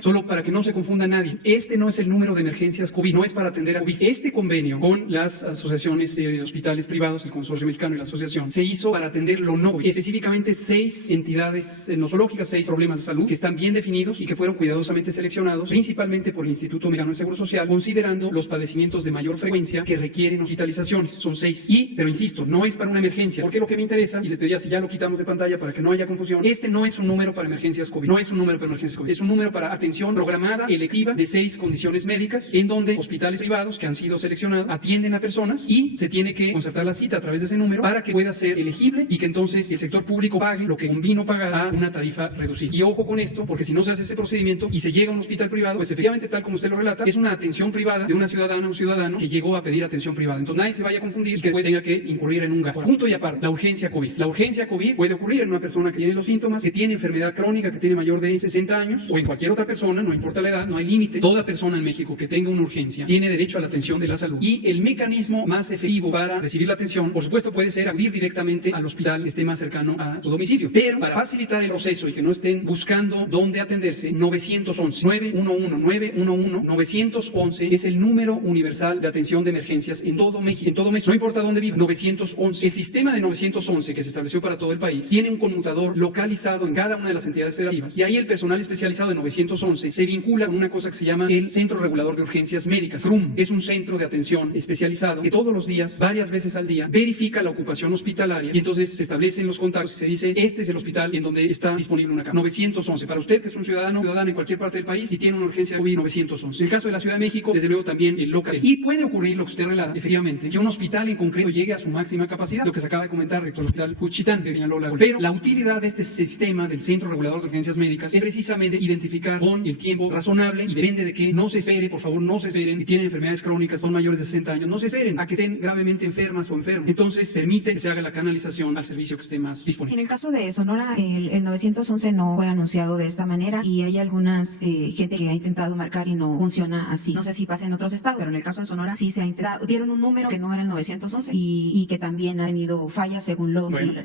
solo para que no se confunda nadie. Este no es el número de emergencias COVID, no es para atender a COVID. Este convenio con las asociaciones de hospitales privados, el Consorcio Mexicano y la Asociación, se hizo para atender lo no COVID, específicamente 6 entidades nosológicas, 6 problemas de salud que están bien definidos y que fueron cuidadosamente seleccionados, principalmente por el Instituto Mexicano de Seguro Social, considerando los padecimientos de mayor frecuencia que requieren hospitalizaciones. Son 6. Pero insisto, no es para una emergencia, porque lo que me interesa, y le pedía si ya lo quitamos de pantalla para que no haya confusión, este no es un número para emergencias COVID, no es un número para emergencias COVID, es un número para atención programada, electiva, de 6 condiciones médicas, en donde hospitales privados que han sido seleccionados atienden a personas y se tiene que concertar la cita a través de ese número para que pueda ser elegible y que entonces el sector público pague lo que convino pagar a una tarifa reducida. Y ojo con esto, porque si no se hace ese procedimiento y se llega a un hospital privado, pues efectivamente, tal como usted lo relata, es una atención privada de una ciudadana o un ciudadano que llegó a pedir atención privada. Entonces nadie se vaya a confundir que después tenga que incurrir en un gasto. Punto y aparte, la urgencia COVID. La urgencia COVID puede ocurrir en una persona que tiene los síntomas, que tiene enfermedad crónica, que tiene mayor de 60 años, o en cualquier otra persona, no importa la edad, no hay límite. Toda persona en México que tenga una urgencia tiene derecho a la atención de la salud. Y el mecanismo más efectivo para recibir la atención, por supuesto, puede ser acudir directamente al hospital que esté más cercano a su domicilio. Pero para facilitar el proceso y que no estén buscando dónde atenderse, 911 es el número universal de atención de emergencias en todo México, no importa dónde viva. 911. El sistema de 911 que se estableció para todo el país tiene un conmutador localizado en cada una de las entidades federativas, y ahí el personal especializado de 911 se vincula con una cosa que se llama el Centro Regulador de Urgencias Médicas, CRUM. Es un centro de atención especializado que todos los días, varias veces al día, verifica la ocupación hospitalaria, y entonces se establecen los contactos y se dice, este es el hospital en donde está disponible una cama. 911. Para usted, que es un ciudadana en cualquier parte del país y tiene una urgencia de COVID, 911. En el caso de la Ciudad de México, desde luego también el local. Y puede ocurrir lo que usted relata, efectivamente, que un hospital en concreto llegue a su máxima capacidad, lo que se acaba de comentar respecto al hospital Juchitán de Peñalolagol. Pero la utilidad finalidad de este sistema del Centro Regulador de Urgencias Médicas es precisamente identificar con el tiempo razonable y depende de que no se espere, por favor, no se esperen, si tienen enfermedades crónicas, son mayores de 60 años, no se esperen a que estén gravemente enfermas o enfermos. Entonces, permite que se haga la canalización al servicio que esté más disponible. En el caso de Sonora, el 911 no fue anunciado de esta manera y hay algunas gente que ha intentado marcar y no funciona así. No sé si pasa en otros estados, pero en el caso de Sonora sí se ha intentado. Dieron un número que no era el 911 y que también ha tenido fallas según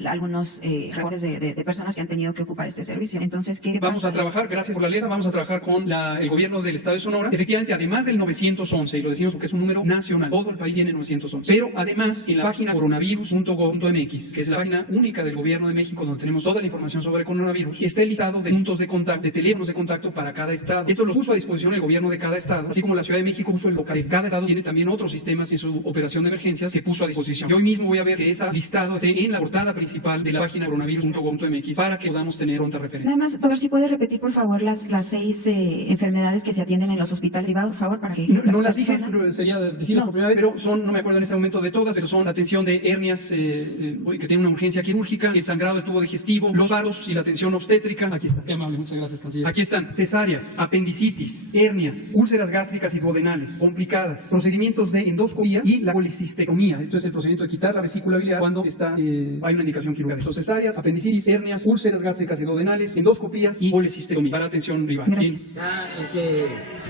algunos reportes de personas que han tenido que ocupar este servicio. Entonces, ¿qué Vamos pasa? a trabajar, gracias por la letra, vamos a trabajar con el gobierno del estado de Sonora. Efectivamente, además del 911, y lo decimos porque es un número nacional, todo el país tiene 911. Pero además, en la página coronavirus.gov.mx, que es la página única del gobierno de México donde tenemos toda la información sobre el coronavirus, está el listado de puntos de contacto, de teléfonos de contacto para cada estado. Esto lo puso a disposición el gobierno de cada estado, así como la Ciudad de México puso el local. Cada estado tiene también otros sistemas en su operación de emergencias que puso a disposición. Y hoy mismo voy a ver que ese listado esté en la portada principal de la página coronavirus.gov.mx para que podamos tener pronta referencia. Nada más, doctor, si puede repetir, por favor, las 6 enfermedades que se atienden en los hospitales privados, por favor, para que No las dije, personas... sería decirlas por primera vez, pero son, no me acuerdo en este momento de todas, pero son la atención de hernias que tienen una urgencia quirúrgica, el sangrado del tubo digestivo, los paros y la atención obstétrica. Aquí está, qué amable, muchas gracias, canciller. Aquí están cesáreas, apendicitis, hernias, úlceras gástricas y duodenales, complicadas, procedimientos de endoscopía y la policistectomía. Esto es el procedimiento de quitar la vesícula biliar cuando hay una indicación quirúrgica. Entonces, cesáreas, apendicitis, hernias, úlceras gástricas y duodenales, endoscopías y policistectomía para atención privada. Gracias.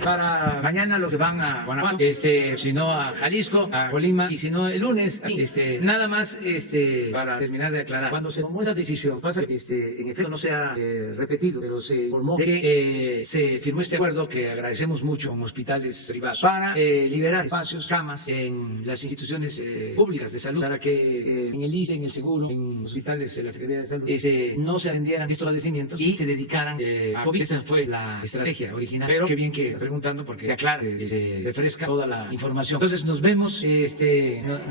Para mañana los que van a Guanajuato, si no a Jalisco, a Colima, y si no el lunes, nada más para terminar de aclarar. Cuando se tomó la decisión, pasa que en efecto no se ha repetido, pero se informó de que se firmó este acuerdo que agradecemos mucho con hospitales privados para liberar espacios, camas en las instituciones públicas de salud para que en el ICE, en el seguro, en hospitales de la Secretaría de Salud no se atendieran estos padecimientos y se dedicaran a COVID. Esa fue la estrategia original, pero qué bien que preguntando porque aclara, se refresca toda la información. Entonces nos vemos,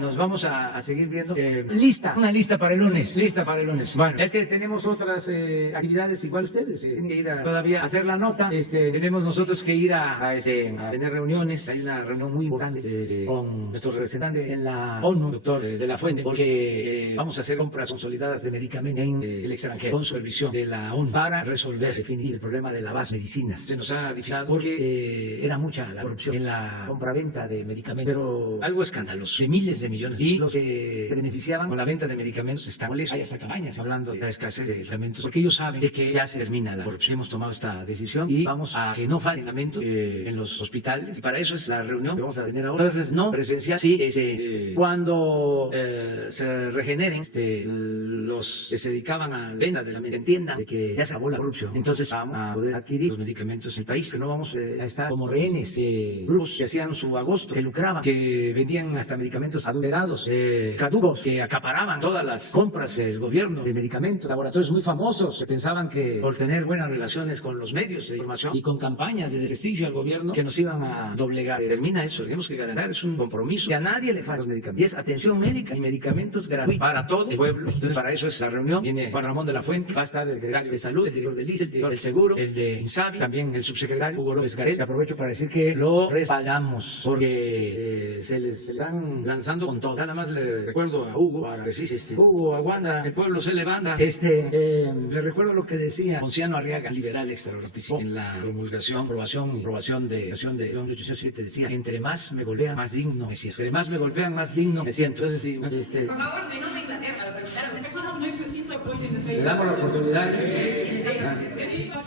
nos vamos a seguir viendo. Una lista para el lunes, Bueno, es que tenemos otras actividades igual ustedes, tienen que ir todavía a hacer la nota, tenemos nosotros que ir a tener reuniones, hay una reunión muy importante con nuestro representante en la ONU, doctor de la Fuente, porque vamos a hacer compras consolidadas de medicamentos en el extranjero con supervisión de la ONU para resolver, definir el problema de la base de medicinas. Se nos ha dificultado porque era mucha la corrupción en la compra-venta de medicamentos, pero algo escandaloso, de miles de millones, y los que se beneficiaban con la venta de medicamentos están molestos. Hay hasta campañas hablando de la escasez de medicamentos, porque ellos saben de que ya se termina la corrupción. Hemos tomado esta decisión y vamos a que no falten medicamentos en los hospitales, y para eso es la reunión que vamos a tener ahora. Entonces, no presencial, sí, cuando se regeneren los que se dedicaban a la venta de la medicina, entiendan de que ya se acabó la corrupción, entonces vamos a poder adquirir los medicamentos en el país, que no vamos a estar como rehenes de grupos que hacían su agosto, que lucraban, que vendían hasta medicamentos adulterados, caducos, que acaparaban todas las compras del gobierno de medicamentos, laboratorios muy famosos que pensaban que por tener buenas relaciones con los medios de información y con campañas de desprestigio al gobierno que nos iban a doblegar. Termina eso, tenemos que garantizar, es un compromiso que a nadie le falta los medicamentos, y es atención médica y medicamentos gratuitos para todo el pueblo. Entonces, para eso es la reunión. Viene Juan Ramón de la Fuente, va a estar el secretario de Salud, el director del ICE, el director del Seguro, el de INSABI, también el subsecretario Hugo López Gatel. Aprovecho para decir que lo respaldamos porque se les están lanzando con todo. Nada más le recuerdo a Hugo, para decir, Hugo, aguanta, el pueblo se levanta. Le recuerdo lo que decía Ponciano Arriaga, liberal extraordinario, en la promulgación, aprobación de 1807, decía: entre más me golpean, más digno me siento. Entre más me golpean, más digno me siento. Entonces, sí, Por favor, venimos de Inglaterra, le damos la oportunidad.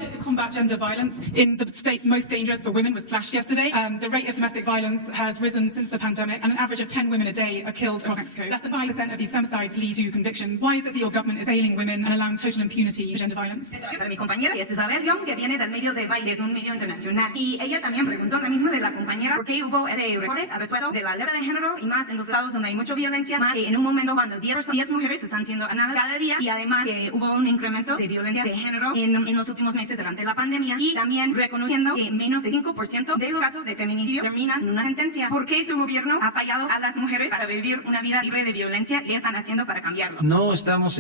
To combat gender violence in the states most dangerous for women was slashed yesterday. The rate of domestic violence has risen since the pandemic, and an average of 10 women a day are killed across Mexico. Less than 5% of these femicides lead to convictions. Why is it that your government is failing women and allowing total impunity for gender violence? Para mi compañera, es Isabel Young, que viene del medio de baile, es un medio internacional. Y ella también preguntó lo mismo de la compañera, ¿por qué hubo recortes al respecto de la ley de género y más en los estados donde hay mucha violencia? Más en un momento cuando 10 mujeres están siendo asesinadas cada día, y además que hubo un incremento de violencia de género en los últimos meses durante la pandemia, y también reconociendo que menos de 5% de los casos de feminicidio terminan en una sentencia. ¿Por qué su gobierno ha fallado a las mujeres para vivir una vida libre de violencia? ¿Qué están haciendo para cambiarlo? No estamos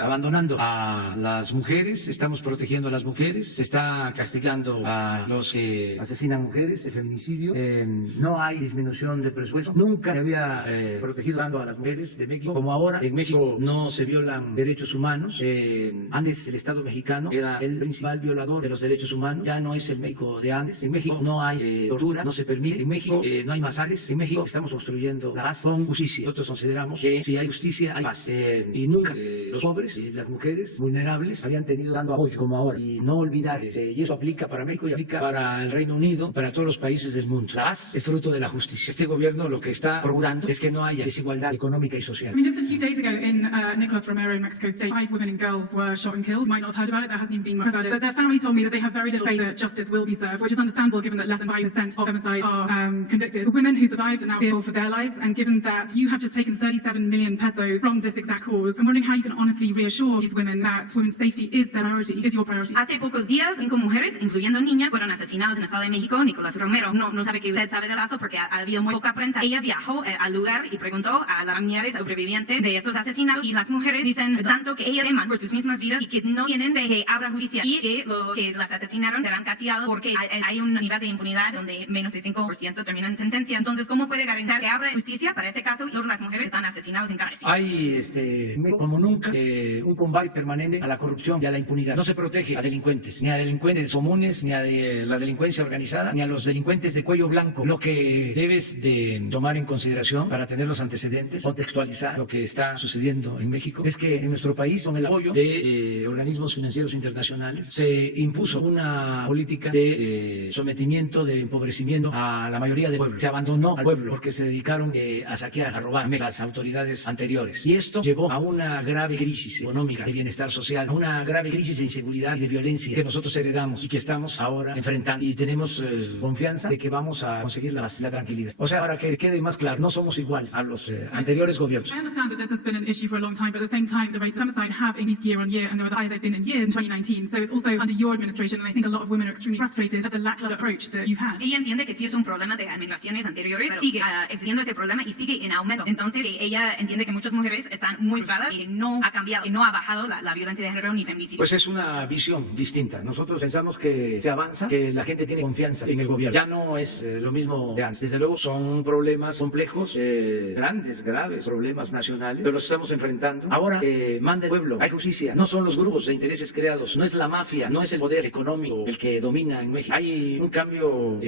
abandonando a las mujeres, estamos protegiendo a las mujeres, se está castigando a los que asesinan mujeres, el feminicidio, no hay disminución de presupuesto, nunca se había protegido tanto a las mujeres de México como ahora. En México no se violan derechos humanos. mexicanos. Andes, el Estado mexicano, era el principal violador de los derechos humanos. Ya no es el México de antes. En México no hay tortura, no se permite. En México no hay masacres. En México estamos construyendo la paz con justicia. Nosotros consideramos que si hay justicia, hay paz. Y nunca los pobres y las mujeres vulnerables habían tenido dando apoyo como ahora. Y no olvidar, y eso aplica para México y aplica para el Reino Unido, para todos los países del mundo. La paz es fruto de la justicia. Este gobierno lo que está procurando es que no haya desigualdad económica y social. I mean, just a few days ago in Nicolas Romero in Mexico State, 5 women and girls were shot and killed. You might not have heard about it, there hasn't even been much about it. But their family told me that they have very little faith that justice will be served, which is understandable given that less than 5% of homicides are convicted. The women who survived are now fearful for their lives, and given that you have just taken 37 million pesos from this exact cause, I'm wondering how you can honestly reassure these women that women's safety is their priority, is your priority. Hace pocos días, 5 mujeres, incluyendo niñas, fueron asesinadas en el Estado de México. Nicolás Romero no sabe que usted sabe del caso porque ha habido muy poca prensa. Ella viajó al lugar y preguntó a las familiares sobrevivientes de estos asesinatos, y las mujeres dicen tanto que ellas teman por sus mismas vidas y que no quieren de que abra justicia y que los que las asesinaron serán castigados porque hay un nivel de impunidad donde menos de 5% terminan en sentencia. Entonces, ¿cómo puede garantizar que abra justicia para este caso y las mujeres están asesinadas en cárcel? Hay, como nunca, un combate permanente a la corrupción y a la impunidad. No se protege a delincuentes, ni a delincuentes comunes, ni a la delincuencia organizada, ni a los delincuentes de cuello blanco. Lo que debes de tomar en consideración para tener los antecedentes, contextualizar lo que está sucediendo en México, es que en nuestro país, con el apoyo de organismos financieros internacionales, se impuso una política de sometimiento, de empobrecimiento a la mayoría del pueblo. Se abandonó al pueblo porque se dedicaron a saquear, a robar las autoridades anteriores. Y esto llevó a una grave crisis económica, de bienestar social, a una grave crisis de inseguridad y de violencia que nosotros heredamos y que estamos ahora enfrentando. Y tenemos confianza de que vamos a conseguir la tranquilidad. O sea, para que quede más claro, no somos iguales a los anteriores gobiernos. I understand that this has been an issue for a long time, but at the same time, the rates of homicide have increased year on year, and they were the highest they've been in years in 2019. So it's also under your administration, and I think a lot of women are extremely frustrated at the lackluster approach that you've had. Ella entiende que sí es un problema de administraciones anteriores, pero sigue existiendo ese problema y sigue en aumento. Entonces, ella entiende que muchas mujeres están muy frustradas y no ha cambiado, y no ha bajado la violencia de género ni feminicidio. Pues es una visión distinta. Nosotros pensamos que se avanza, que la gente tiene confianza en el gobierno. Ya no es lo mismo de antes. Desde luego son problemas complejos, grandes, graves, problemas nacionales, pero los estamos enfrentando. Ahora manda el pueblo, hay justicia. No son los grupos de intereses creados, no es la mafia, no es el poder económico el que domina en México. Hay un cambio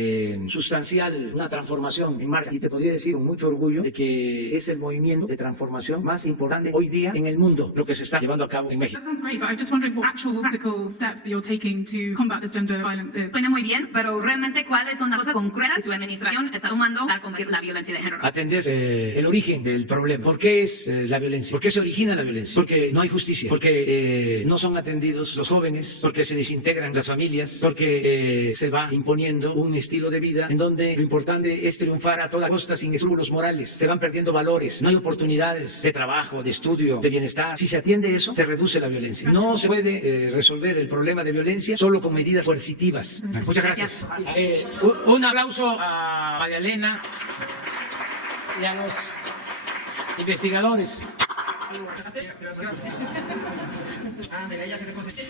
sustancial, una transformación en marcha. Y te podría decir con mucho orgullo de que es el movimiento de transformación más importante hoy día en el mundo, lo que se está llevando a cabo en México. That sounds great, but I'm just wondering what actual practical steps that you're taking to combat this gender violence is. Suena muy bien, pero realmente ¿cuáles son las cosas concretas que su administración está tomando para combatir la violencia de género? Atender el origen del problema. ¿Por qué es la violencia? ¿Por qué se origina la violencia? Porque no hay justicia, porque no son atendidos los jóvenes, porque se desintegran las familias, porque se va imponiendo un estilo de vida en donde lo importante es triunfar a toda costa sin escrúpulos morales. Se van perdiendo valores, no hay oportunidades de trabajo, de estudio, de bienestar. Si se atiende eso, se reduce la violencia. No se puede resolver el problema de violencia solo con medidas coercitivas. Muchas gracias. Un aplauso a María Elena y a los investigadores.